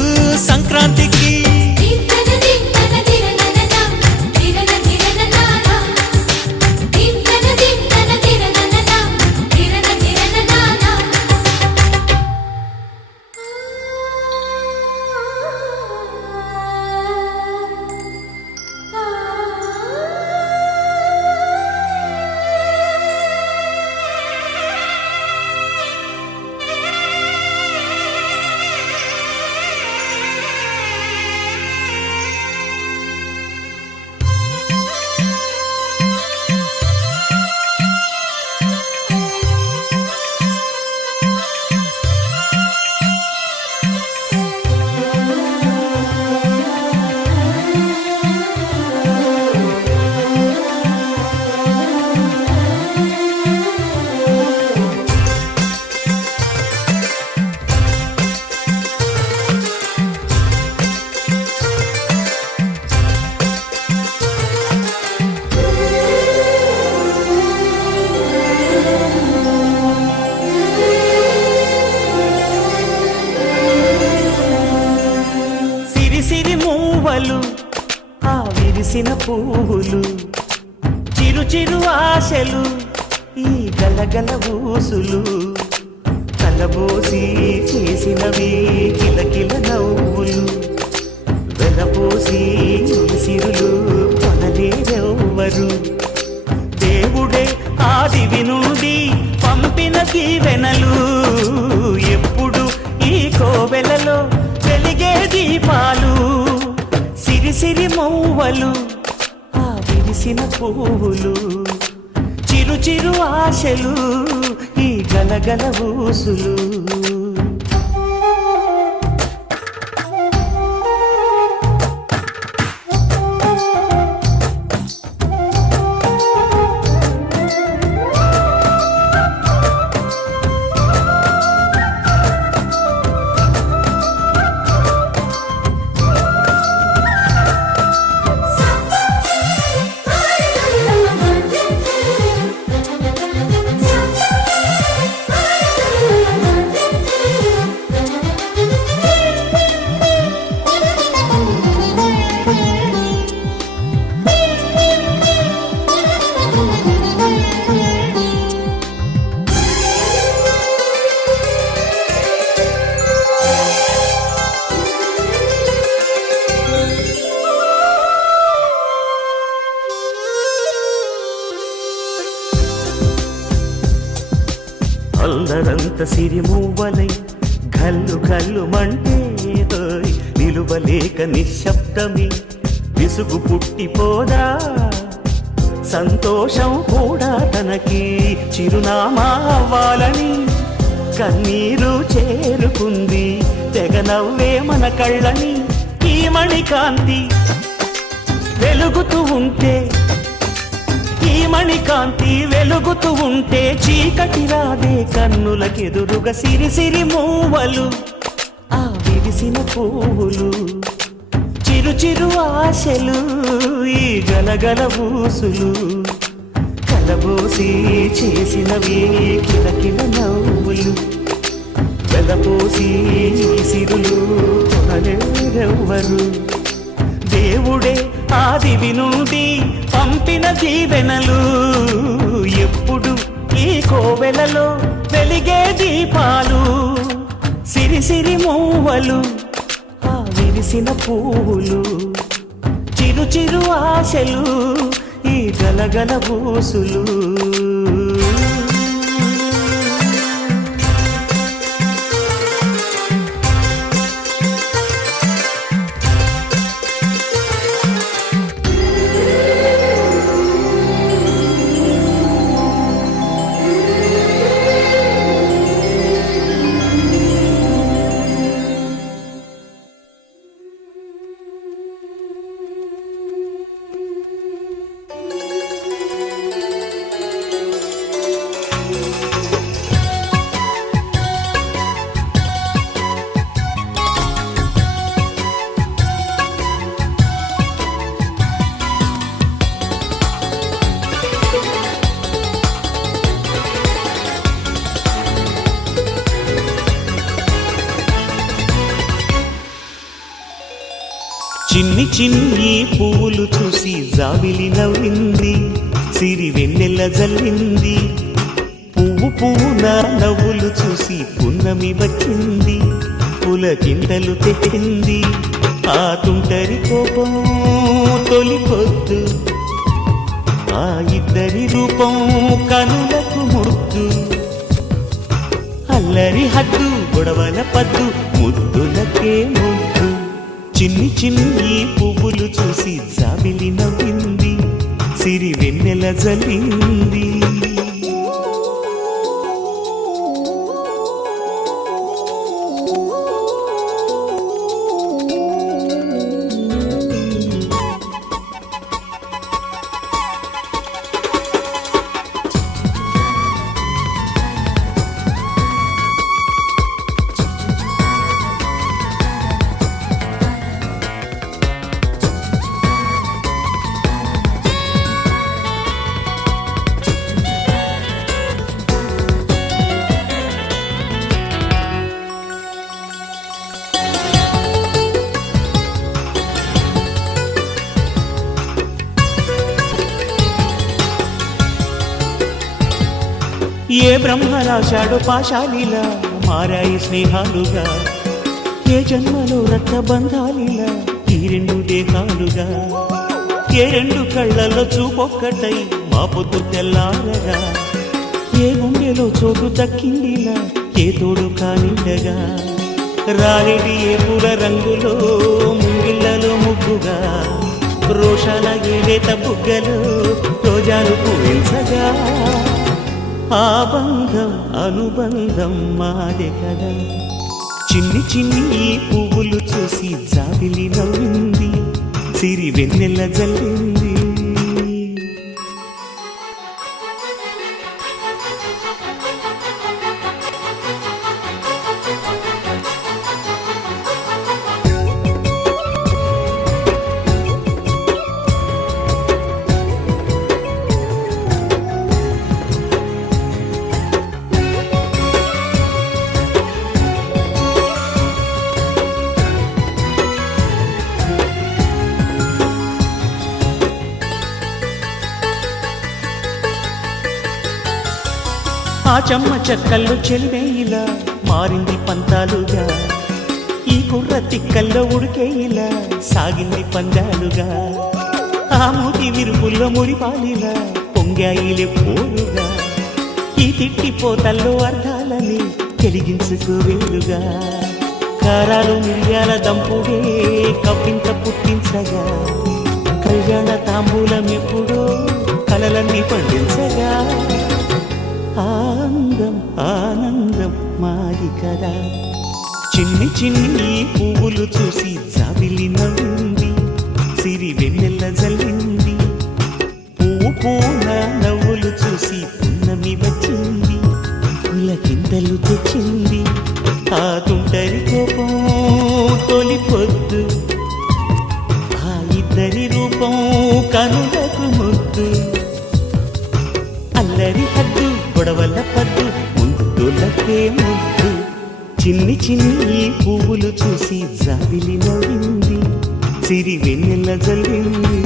సంక్రాంతికి దింతన దింతన దిరననన దిరన దిరననానా దింతన దింతన దిరననన దిరన దిరననానా ఆ విరిసిన పువ్వులు చిరు చిరు ఆశలు ఈ గలగల ఊసులు కలబోసి చేసినవి కిలకిల నవ్వులు వెలబోసి సిరులు కొనలేరెవ్వరు దేవుడే ఆదివి నుండి పంపిన దీవెనలు ఎప్పుడు ఈ కోవెలలో వెలిగే దీవెనలు మూవలు ఆ విరిసిన పువ్వులు చిరు చిరు ఆశలు ఈ గలగల ఊసులు అల్లరంత సిరిమూవలై గల్లు గల్లు మంటే నిలువలేక నిశ్శబ్దమి విసుగు పుట్టిపోదా సంతోషం కూడా తనకి చిరునామా అవ్వాలని కన్నీరు చేరుకుంది తెగ నవ్వే మన కళ్ళని ఈ మణికాంతి వెలుగుతూ ఉంటే ఈ మణికాంతి వెలుగుతూ ఉంటే చీకటి రాదే కన్నులకెదురుగా సిరి సిరి మూవలు ఆ విరిసిన పువ్వులు చిరు చిరు ఆశలు ఈ గలగల ఊసులు కలబోసి చేసినవి కిలకిల నవ్వులు వెలపోసి సిరులు కొనలేరెవ్వరు దేవుడే ఆదివి నుండి పంపిన దీవెనలు ఎప్పుడు ఈ కోవెలలో వెలిగే దీపాలు సిరి సిరి మూవలు ఆ విరిసిన పువ్వులు చిరు చిరు ఆశలు ఈ గలగల ఊసులు చిన్ని చిన్ని పువ్వులు చూసి జాబిలి నవ్వింది సిరి వెన్నెల జల్లింది పువ్వు పువ్వున నవ్వులు చూసి పున్నమి వచ్చింది పులకింతలు తెచ్చింది ఆ తుంటరి కోపం తొలి పొద్దు ఆ ఇద్దరి రూపం కనులకు ముద్దు అల్లరి హద్దు గొడవల పద్దు ముద్దులకే ముద్దు చిన్ని చిన్ని పువ్వులు చూసి జాబిలి నవ్వింది సిరి వెన్నెల జల్లింది ఏ బ్రహ్మ రాశాడో పాశాలిలా మారాయి స్నేహాలుగా ఏ జన్మలో రక్త బంధాలిలా ఈ రెండు దేహాలుగా ఏ రెండు కళ్ళల్లో చూపొక్కటై మా పొద్దు తెల్లారగా ఏ గుండెలో చోటు దక్కిందిలా ఏ తోడు కానిండగా రాలిడి ఏ పూల రంగులో ముంగిళ్ళలో ముగ్గుగా రోషాల ఏలేత బుగ్గలు రోజాలు పూయించగా ఆ బంధం అనుబంధం మాదే కదా. చిన్ని చిన్ని ఈ పువ్వులు చూసి జాబిలి నవ్వింది, సిరి వెన్నెల జల్లింది. ఆ చెమ్మ చెక్కల్లో చెలివేయిలా మారింది పంతాలుగా, ఈ కుర్ర తిక్కల్లో ఉడికేయిలా సాగింది పందాలుగా. ఆ మూతి విరుపుల్లో మురిపాలిలా పొంగాయిలే పోలుగా, ఈ తిట్టిపోతల్లో అర్థాలని వెలిగించుకోవేలుగా. కారాలు మిరియాల దంపుడే కవ్వింత పుట్టించగా, కళ్యాణ తాంబూలం ఎప్పుడో కలలన్నీ పండించగా. ఆనందం ఆనందం మాది కదా. చిన్ని చిన్ని పువ్వులు చూసి జాబిలి నవ్వింది, సిరి వెన్నెల జల్లింది. పువ్వు పూన నవ్వులు చూసి పున్నమి వచ్చింది, పులకింతలు తెచ్చింది. ఆ తుంటరి కోపం తొలి పొద్దు, ఆ ఇద్దరి రూపం కనులకు ముద్దు. అల్లరి హద్దు గొడవల పద్దు ముద్దులకే ముద్దు. చిన్ని చిన్ని పువ్వులు చూసి జాబిలి నవ్వింది, సిరి వెన్నెల జల్లింది.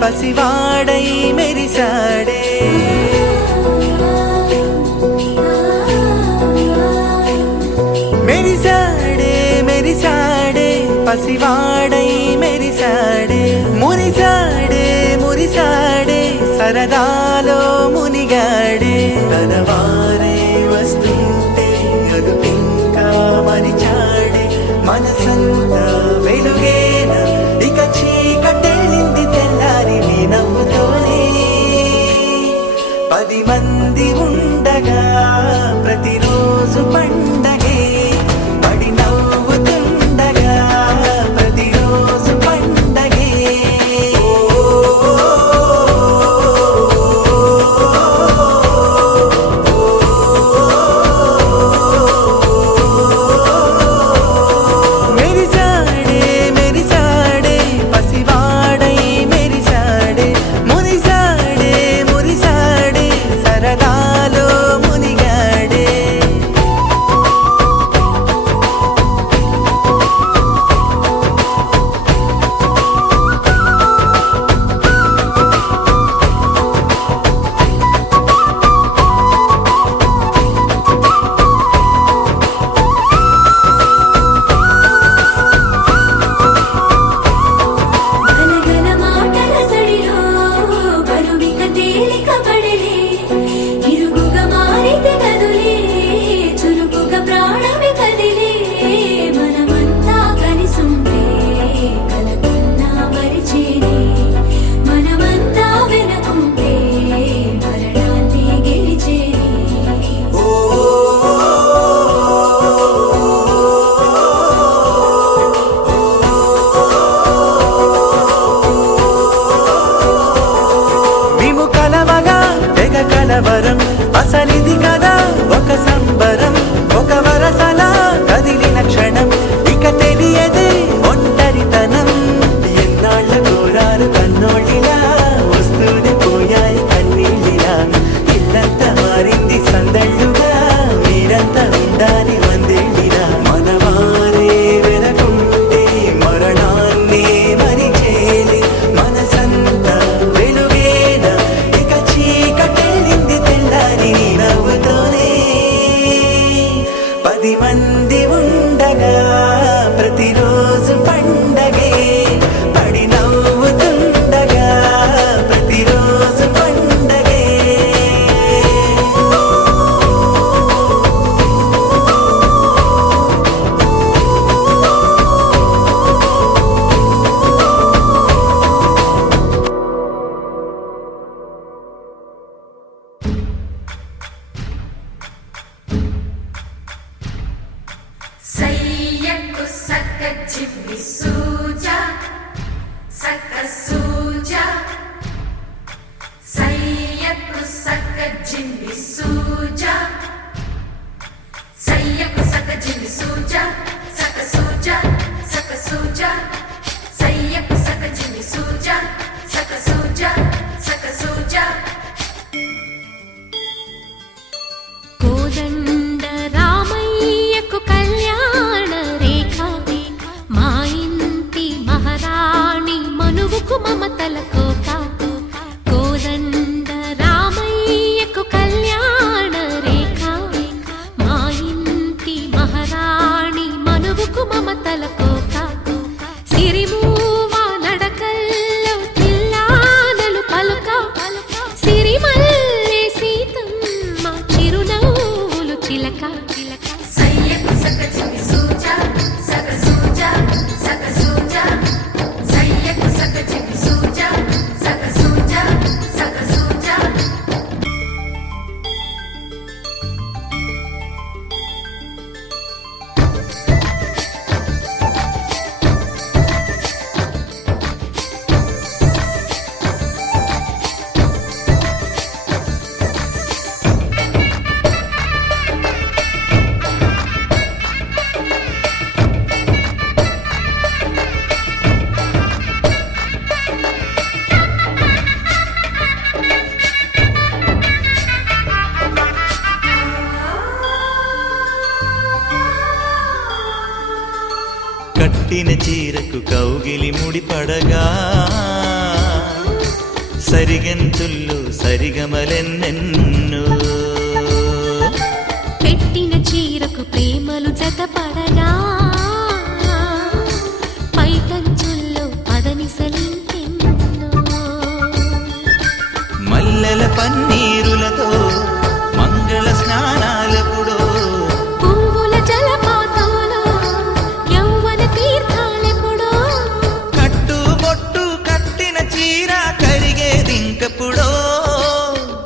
పసివాడై మెరిసాడే, మెరిసాడే మెరిసాడే పసివాడై మెరిసాడే. మురిసాడే మురిసాడే సరదాలో మునిగాడే. తనవారే వస్తుంటే అదుపింకా మరిచాడే. మనసంతా వెలుగేన ఇక చీకటెళ్ళింది తెల్లారి నీ నవ్వుతోనే. 10 మంది ఉండగా ప్రతిరోజు పండగే, పడి నవ్వుతుండగా ప్రతిరోజు పండగే. మెరిసాడే మెరిసాడే పసివాడై మెరిసాడే. మురిసాడే మురిసాడే సరదా కౌగిలి ముడిపడగా సరిగంతుల్లో సరిగమలెన్నెన్నో పెట్టిన చీరకు ప్రేమలు జతపడగా పైటంచుల్లో పదనిసలింకెన్నో మల్లెల పన్నీరులతో మంగళ స్నానాలెప్పుడో పువ్వుల జలపాతంలో యౌవన తీర్థాలెప్పుడో కట్టుబొట్టు కట్టిన చీర కరిగేదింకప్పుడో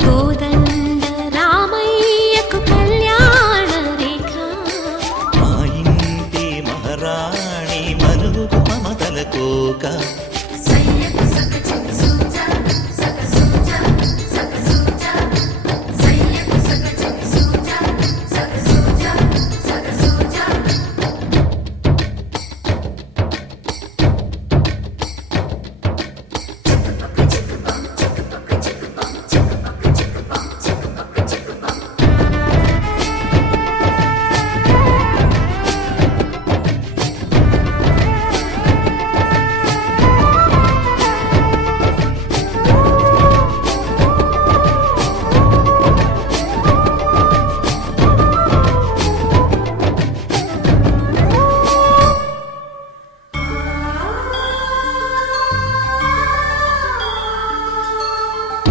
కోదండ రామయ్యకు కళ్యాణ రేఖ మా ఇంటి మహారాణి మనుగు మమతల కోక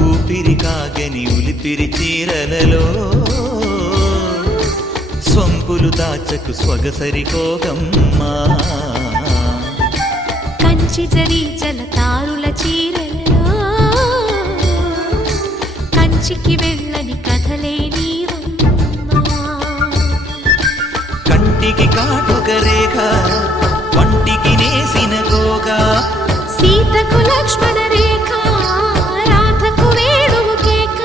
ఊపిరి కాగని ఉలిపిరి చీరలలో సొంపులు దాచకు స్వగసరి కోగమ్మా కంచి జరి జలతారుల చీరలలో కంచికి వెళ్ళని కథలే నీవమ్మా కంటికి కాటుక రేఖ వంటికి నేసిన కోగా సీతకు లక్ష్మణ రేఖ రాధకు వేణువు కేక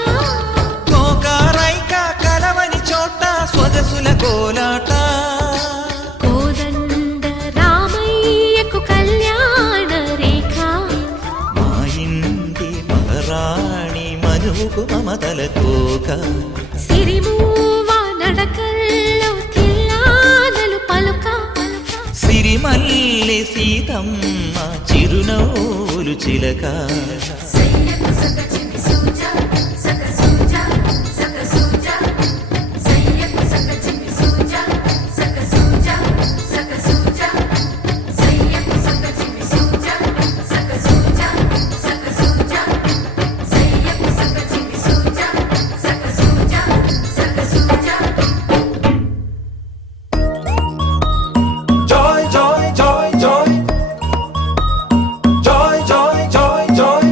కోకారైక కలవని చోట స్వదసుల కోలాట కోదండ రామయ్యకు కళ్యాణ రేఖ మా ఇంటి మహారాణి మనుకు మమతల కోక సిరిమూవ నడకల్లో తిల్లానలు పలుక సిరిమల్లె సీతమ్మ చిరునవ్వులు చిలక Joy, joy, joy, joy. Joy, joy, joy, joy.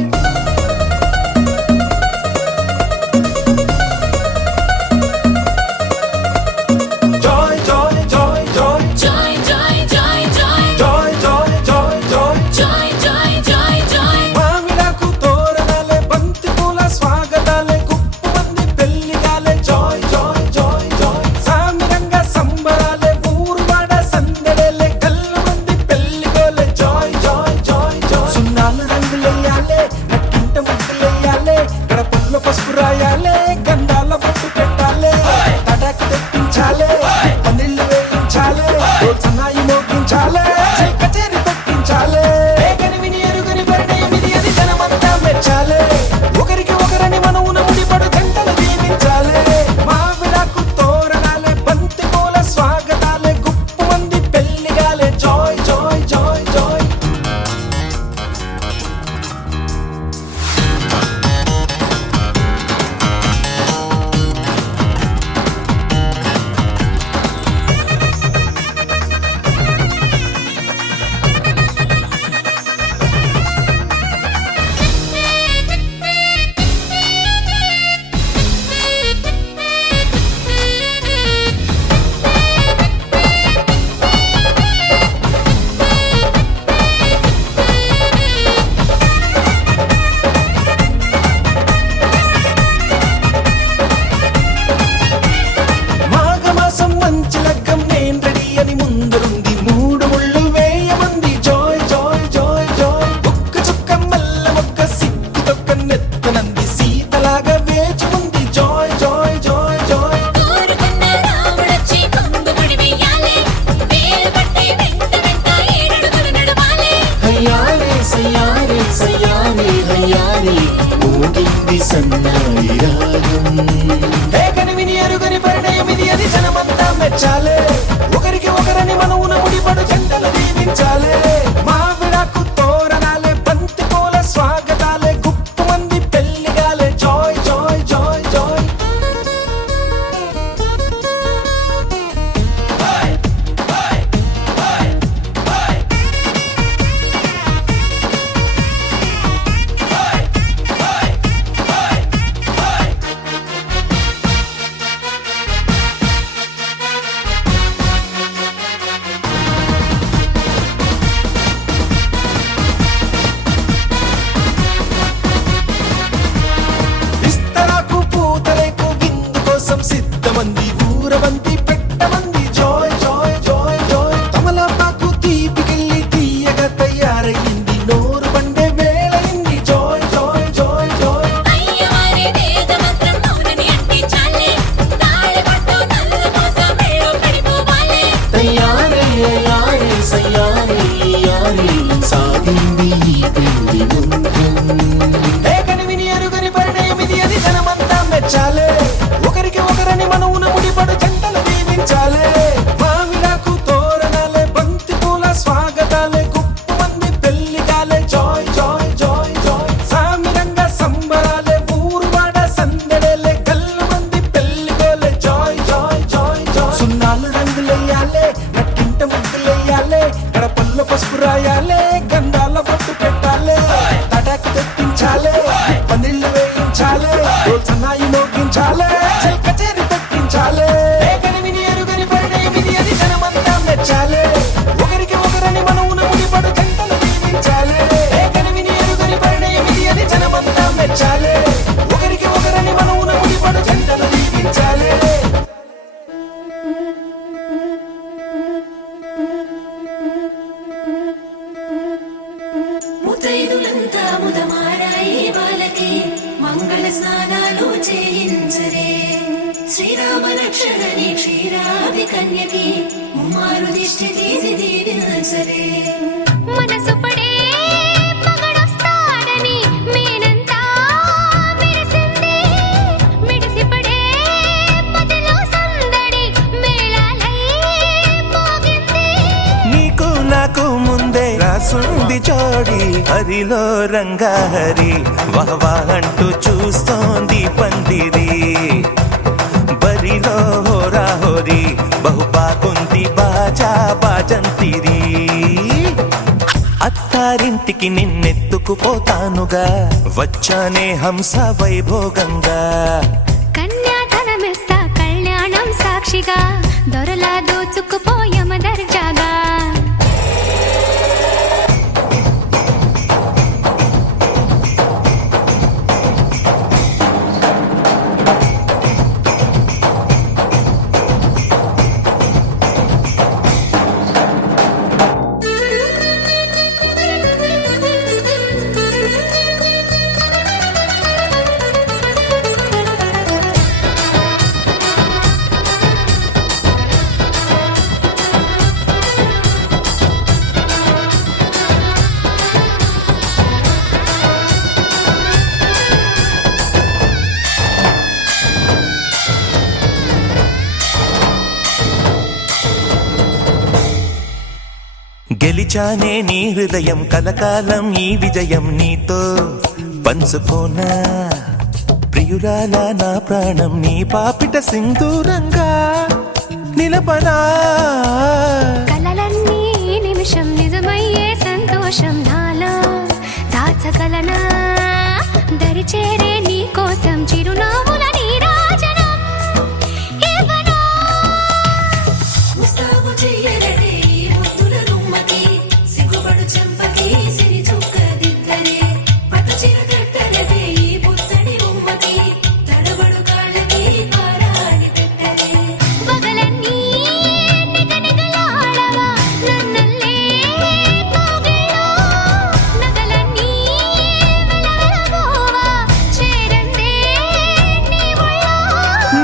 సయ్యారే సయ్యారే రయ్యారే ఊగింది సన్నాయి రాగం. కనివిని ఎరుగని పరిణయం ఇది అది జనమంతా మెచ్చాలే ఒకరికి ఒకరని మనవున ముడిపడు జంటలు దీవించాలే మావిడాకు తోరణాలే బంతి పూల స్వాగతాలే గుప్పు మంది పెళ్లిగాలే జాయ్ జాయ్ జాయ్ జాయ్. ఇస్తరాకు పూతరేకు విందు కోసం సిద్ధమంది ఊరబంతి పెట్టమంది జాయ్ జాయ్ జాయ్ జాయ్. తమలపాకు తీపికెళ్ళి తీయగా తయారయ్యింది నోరు బండే వేళయింది జాయ్ జాయ్ జాయ్ జాయ్. అయ్యవారి వేద మంత్రం మౌనని అంటించాలే తాళి పట్టు నల్ల పూస మెళ్ళో పడిపోవాలే తయ్యారే యారే సయ్యారే యారే సాగింది ఈ పెళ్లి బంధం. కనివిని ఎరుగని పరిణయం ఇది అది జనమంతా మెచ్చాలే ఒకరికి ఒకరని మనవున ముడిపడు జంటలు దీవించాలే మామిడాకు తోరణాలే బంతి పూల స్వాగతాలే గుప్పు మంది పెళ్లిగాలే జాయ్ జాయ్ జాయ్ జాయ్. సామిరంగా సంబరాలే ఊరువాడ సందడేలే గల్లు మంది పెళ్లిగోలే జాయ్ జాయ్ జాయ్ జాయ్. సున్నాలు రంగులెయ్యాలే నట్టింట ముగ్గులెయ్యాలే గడపల్లో పసుపు రాయాలే గంధాల బొట్టు పెట్టాలే తటాకు తెప్పించాలే పన్నీళ్లు వేయించాలే సన్నాయి మోగించాలే చెల్ కచేరి పెట్టించాలే కనివిని ఎరుగని పరిణయం ఇది అది జనమంతా మెచ్చాలే ఒకరికి ఒకరని మనవున ముడిపడు జంటలు దీవించాలే కనివిని ఎరుగని పరిణయం ఇది అది జనమంతా మెచ్చాలే ఒకరికి ఒకరని మనవున ముడిపడు జంటలు దీవించాలే. ముతైదులంతా ముదమారాయి వాళ్ళకి మంగళ స్నానాలు చేయించరే శ్రీరామ రక్షణని క్షీరాది కన్యకి ముమ్మారు దిష్టి తీసి దీవించరే మనసు పడే మగడొస్తాడని మేనంతా మెరిసింది మిడిసిపడే మదిలో సందడి మేళాలై మోగింది. నీకు నాకు ముందే రాసుంది జోడి హరిలో రంగా హరి వహవా అంటూ చూస్తోంది పందిరి బరిలో హోరా హోరి బహుబాగుంది బాజా బాజంతిరి. అత్తారింటికి నిన్నెత్తుకుపోతానుగా వచ్చానే హంస వైభోగంగా కన్యాధనమిస్తా కళ్యాణం సాక్షిగా దొరలా దోచుకుపోయమ దర్జాగా. గెలిచానే నీ హృదయం కలకాలం ఈ విజయం నీతో పంచుకోనా ప్రియురాల నా ప్రాణం నీ పాపిట సింధూరంగా నిలపనా. కలలన్నీ నిమిషం నిజమయ్యే సంతోషం నాలో దాచగలనా దరిచేరే నీ కోసం చిరునవ్వుల నీరాజనం ఇవ్వనా. ముస్తాబు చెయ్యరటే ఈ ముద్దుల గుమ్మకి సిగ్గుపడు చెంపకి సిరి చుక్క దిద్దరే పట్టు చీర కట్టరటే ఈ పుత్తడి ఉమ్మకి తడబడు కాళ్ళకి పారాని పెట్టరే పగలన్నీ నిగనిగలాడవా నన్నల్లే కోగిలో నగలన్నీ వెలవెలబోవా చేరందే నీ ఒళ్ళో.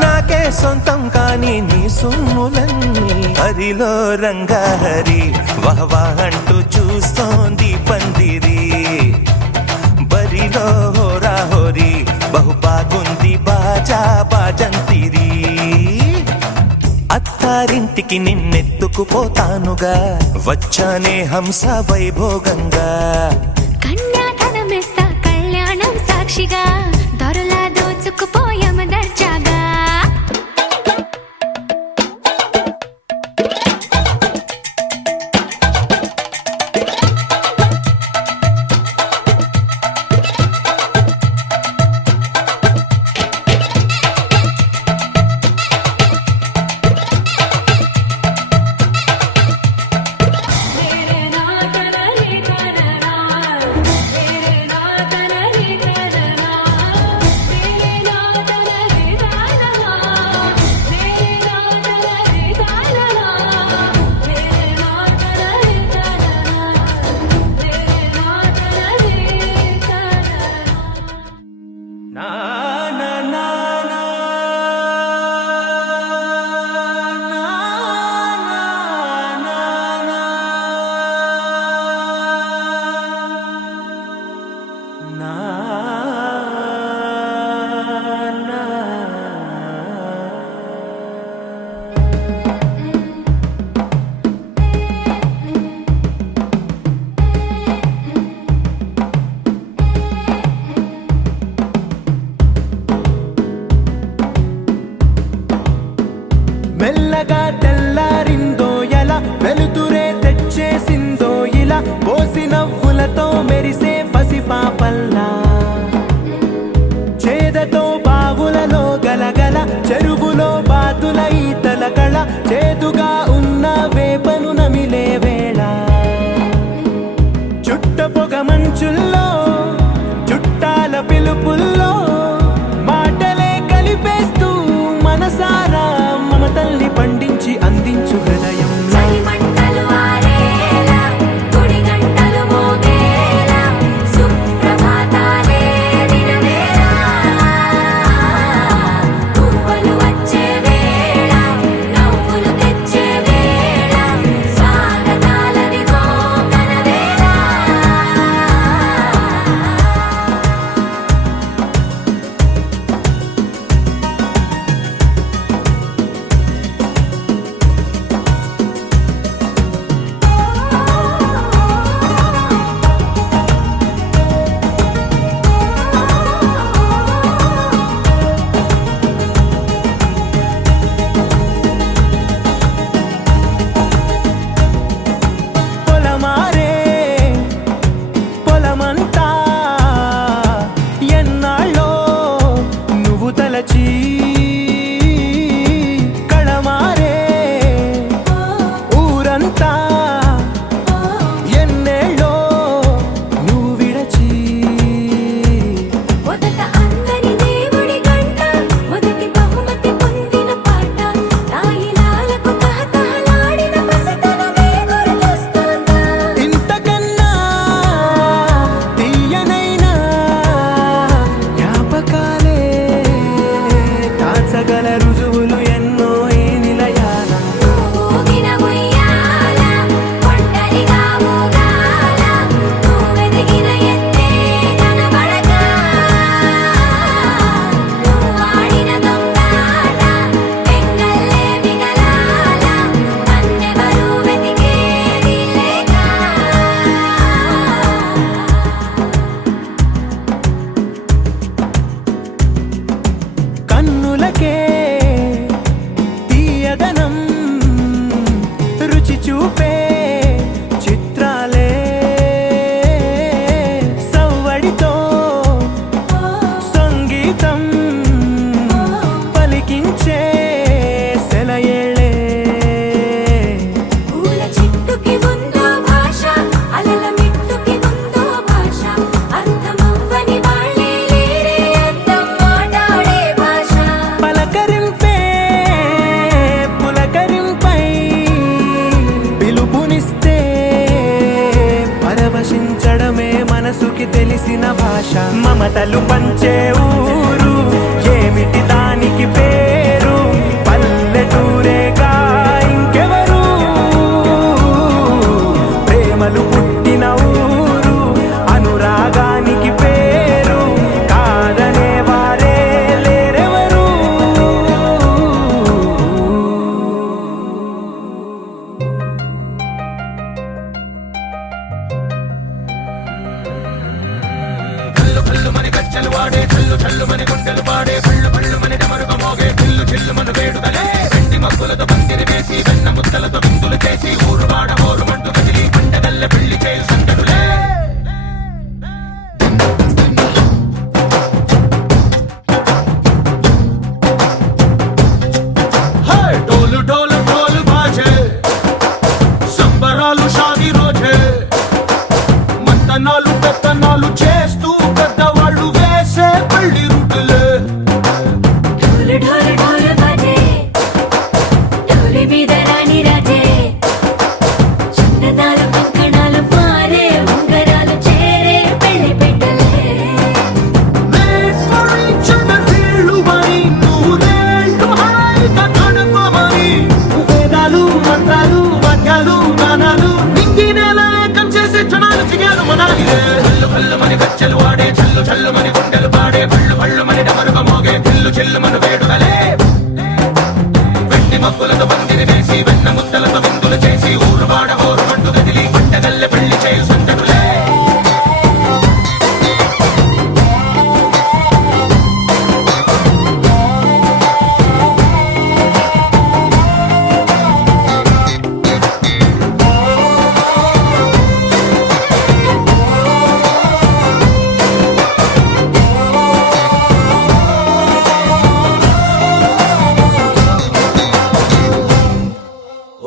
నాకే సొంతం కాని నీ సొమ్ములన్నీ హరిలో రంగా హరి వహవా అంటూ చూస్తోంది పందిరి ఇంటికి నిన్నెత్తుకుపోతానుగా వచ్చానే హంస వైభోగంగా కన్యాధనమిస్తా కళ్యాణం సాక్షిగా దొరలా దోచుకుపోయామ దర్జాగా మెల్లగా తెల్లారిందో ఎలా వెలుతురే తెచ్చేసిందో ఇలా పోసి నవ్వులతో మెరిసే పసిపాపల్లా చేదతో బావులలో గలగల చెరువులో బాతుల ఈతల కళ చేదుగా ఉన్న వేపను నమిలే వేళ చుట్ట పొగ మంచుల్లో చుట్టాల పిలుపుల్లో మాటలే కలిపేస్తూ మనసారా మమతల్ని పండించి అందించు హృదయం మంటలు ఆరేలా గుడి గంటలు మోగేలా సుప్రభాతాలే దినవేళ పువ్వులు వచ్చే వేళ నవ్వులు తెచ్చే వేళ స్వాగతాలదిగో కనవేళ పొలమారే పొలమంతా ఎన్నాళ్ళో నువ్వు తలచి కళమారే ఊరంతా ఎన్నేళ్ళో నువ్వు విడచి మొదట అందని దేవుడి గంట మొదటి బహుమతి పొందిన పాట తాయిలాలకు తహతహలాడిన పసితనమే గుర్తొస్తుందా ఇంతకన్నా తీయనైనా జ్ఞాపకాలే దాచగల రుజువులు ఎన్నో ఈ నిలయాల ఊగిన ఉయ్యాల ఒంటరిగా ఊగాల నువ్వెదిగిన ఎత్తే కనబడక నువ్వాడిన దొంగాట పెంగల్లే మిగలాల నన్నెవరూ వెతికేది లేక కన్నులకే తీయదనం రుచి చూపే చిత్రాలే సవ్వడితో సంగీతం పలికించే సెలయేళే పూల చిట్టుకి ఉందో భాష అలల మిట్టుకి ఉందో భాష అర్థమవ్వని వాళ్ళే లేరే అర్థం మాట్లాడే భాష పలకరింపే పులకరింపై పిలుపునిస్తే పరవశించడమే మనసుకి తెలిసిన భాష మమతలు పంచే ఊరు ఏమిటి దానికి పేరు పల్లెటూరేగా ఇంకెవరు ప్రేమలు పుట్టిన ఊరు అనురాగానికి పేరు కాదనే వారే లేరెవరు గజ్జలు వాడే చల్లు చల్లు మని గుండెలు పాడే పళ్ళు పళ్ళు మని డమరుగ మోగే చిల్లు చిల్లు మన వేడుదలే వెండి మగ్గులతో పందిరి వేసి వెన్న ముద్దలతో విందులు చేసి ఊరు వాడ ఊరు మంటూ కదిలి పండగల్లె పెళ్లి చేయు సందడులే డోలు డోలు డోలు బాజే సంబరాలు షాది రోజే మంతనాలు పెత్తనాలు చేస్తూ పెద్దవాళ్ళు వేసే పెళ్లి రుటులే ఢోలు ఢోలు ఢోలు బాజే ఢోలు మీద రాణి రాజే చందనాలు కంకణాలు పారే ఉంగరాలు చేరే పెళ్లి పెట్టలే చిన్నీళ్ళు మరి నూరేళ్ళు హాయిగా గడపమని వేదాలు మంత్రాలు వాక్యాలు గానాలు నింగి నేల ఏకం చేసే జనాలు చిగాలు మనాలి కళ్ళు కళ్ళు మని గజ్జలు వాడే చల్లు చల్లు మని గుండెలు పాడే పళ్ళు పళ్ళు మని డమరుగ మోగే చిల్లు చిల్లు మన వేడుదలే వెండి మగ్గులతో పందిరి వేసి వెన్న ముద్దలతో విందులు చేసి ఊరు వాడ ఊరు మంటూ కదిలి పంటగల్లె పెళ్లి చేయు సందడులే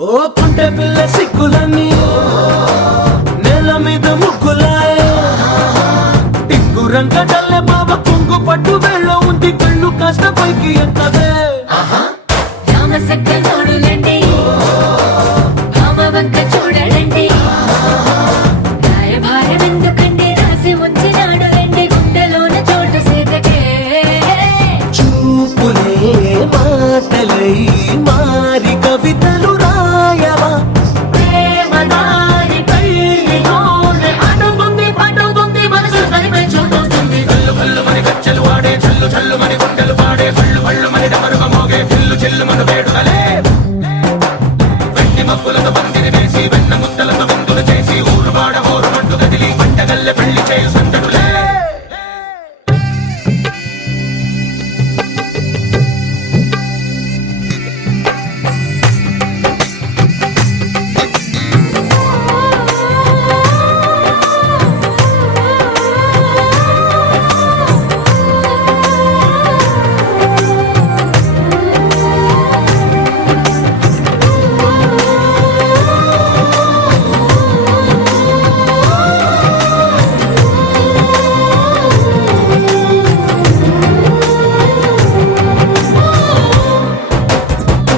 ఓ పుంటె పిల్ల సిక్కులన్నీ నేల మీద ముగ్గులాయ టింగు రంగడల్లె బాబ కుంగు పట్టు వేళ్ళ ఉంది కళ్ళు కాస్త పైకి ఎక్కదే రామసక్క నోడులండి భామవంక చూడలండి రాయభారం ఎందుకండి రాసి ఉంచినాడు రండి గుండెలోన చోటు సీతకే చూపులే మాటలై మారి కవితలు రాయవా ప్రేమదారి పెళ్లిలోనే అడుగుంది పట్టుకుంది మనసు కలిపే చూడుతుంది కళ్ళు కళ్ళు మని గజ్జలు వాడే చల్లు చల్లు మని గుండెలు పాడే పళ్ళు పళ్ళు మని డమరుగ మోగే చిల్లు చిల్లు మన వేడుదలే వెండి మగ్గులతో పందిరి వేసి వెన్న ముద్దలతో విందులు చేసి ఊరు వాడ ఊరు మంటూ కదిలి పంటగల్లె పెళ్లి చేయు సందడులే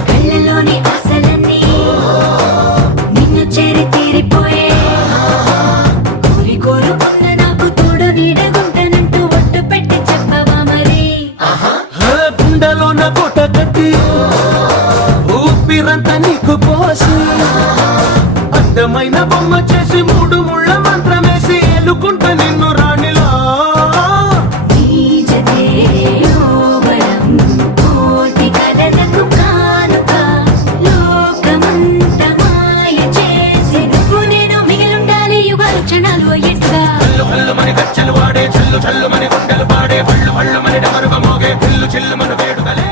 కళ్ళలోని ఆశలన్నీ నిన్ను చేరి తీరిపోయే కోరి కోరుకున్న నాకు తోడు నీడగుంటానంటూ ఒట్టు పెట్టి చెప్పవా మరి గుండెలోన కోట కట్టి ఊపిరంతా నీకు పోసి అందమైన బొమ్మ చేసి మూడు ముళ్ళ మంత్రమేసి ఎలుకుంటా నిన్ను రాణిలా నీజతే యోవరం కోటి కలలకు కానుక లోకమంత మాయ చేసి నువ్వు నేను మిగిలుండాలి యుగాలు క్షణాలు ఎట్లా కళ్ళు కళ్ళు మని గజ్జలు వాడే చల్లు చల్లు మని గుండెలు పాడే పళ్ళు పళ్ళు మని డమరుగ మోగే చిల్లు చిల్లు మన వేడుదలే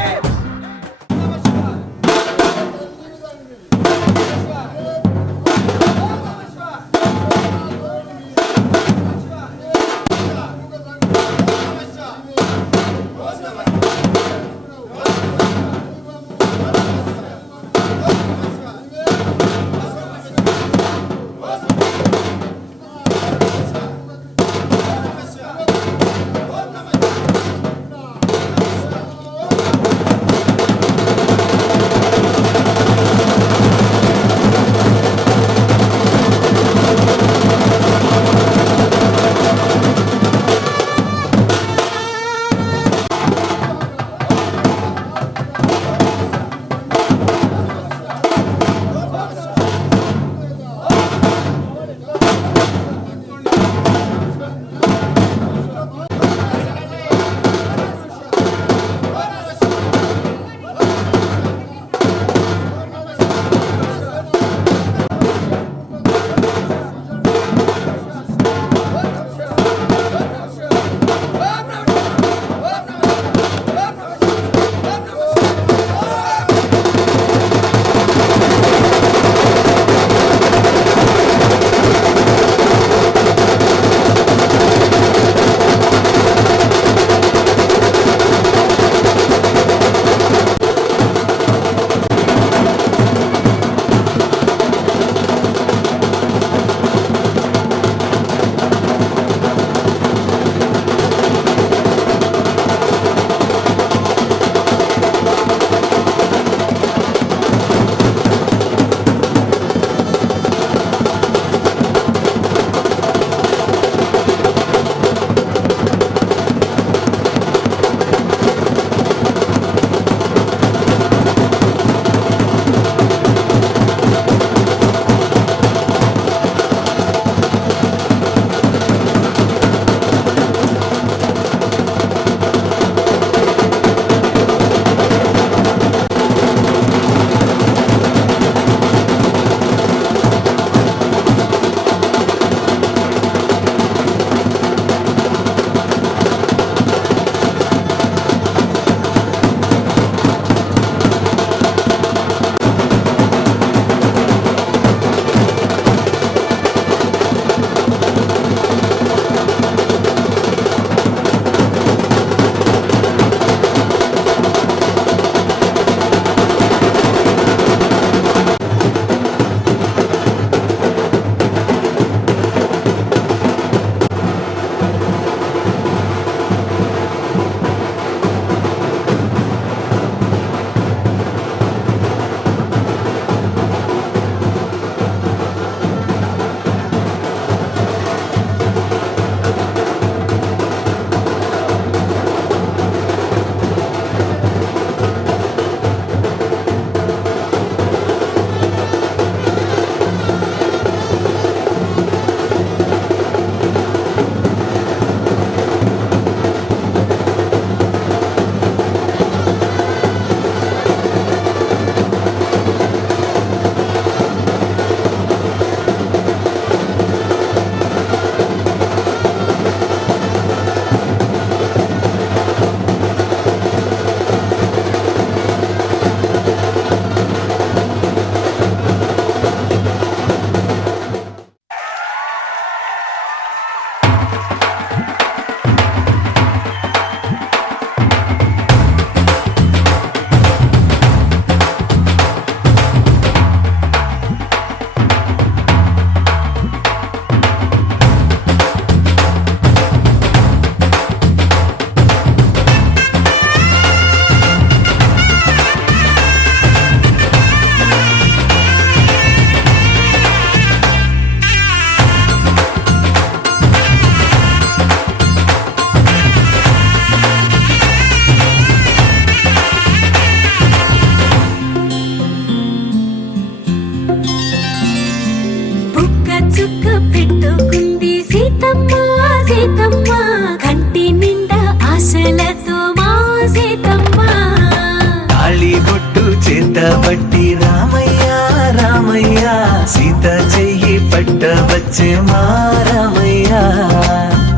వచ్చే మారమయ్యా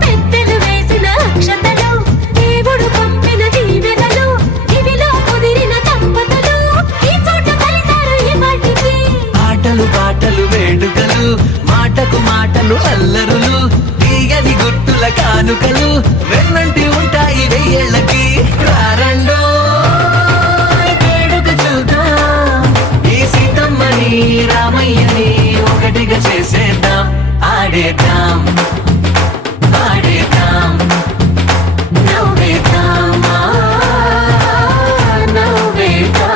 పెద్దలు వేసిన అక్షతలు దేవుడు పంపిన దీవెనలు ఇవిలో కుదిరిన దంపతులు ఈ చోట కలిసారు ఈ వాటికి ఆటలు పాటలు వేడుకలు మాటకు మాటలు అల్లరులు తీయని గుట్టుల కానుకలు వెన్నంటి ఉంటాయి వెయ్యేళ్ళకి రారండో వేడుక చూద్దాం ఈ సీతమ్మని రామయ్యని ఒకటిగా చేసేద్దాం ఆడేద్దాం ఆడేద్దాం నవ్వేద్దాం నవ్వేద్దాం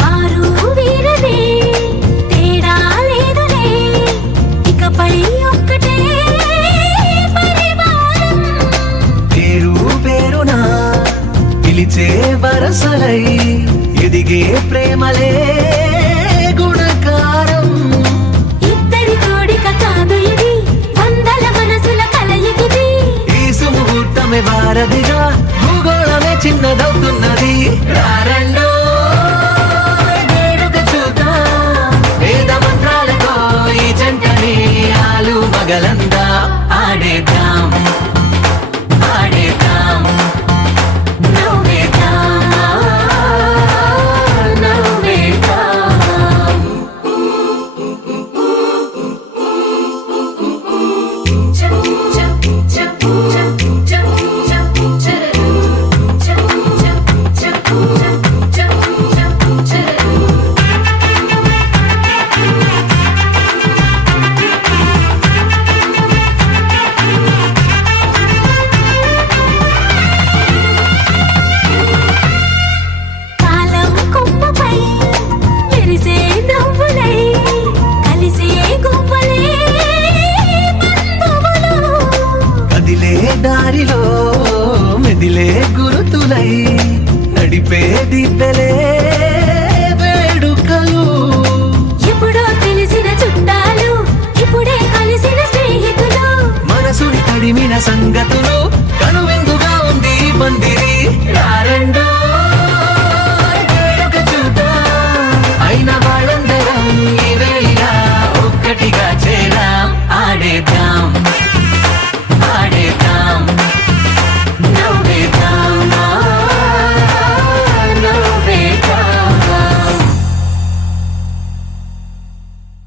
వారు వీరనే తేడా లేదులే ఇకపై ఒక్కటే పరివారం పేరు పేరున పిలిచే వరసలై ఎదిగే ప్రేమలే గుణకారం ఇద్దరి కోడిక కాదు ఇది వందల మనసుల కలయికిది ఈ సుముహూర్తమే వారధిగా భూగోళమే చిన్నదవుతున్నది రారండో వేడుక చూద్దాం వేద మంత్రాలతో ఈ జంటని ఆలు మగలందా ఆడేద్దాం ఆడేద్దాం నవ్వేద్దాం నవ్వేద్దాం కాలం కొమ్మపై మెరిసే నవ్వులై కలిసే గుంపలే బంధువులు కదిలే దారిలో మెదిలే గురుతులై నడిపే దిబ్బెలే వేడుకలు ఎప్పుడో తెలిసిన చుట్టాలు ఇప్పుడే కలిసిన స్నేహితులు మనసుని తడిమిన సంగతులు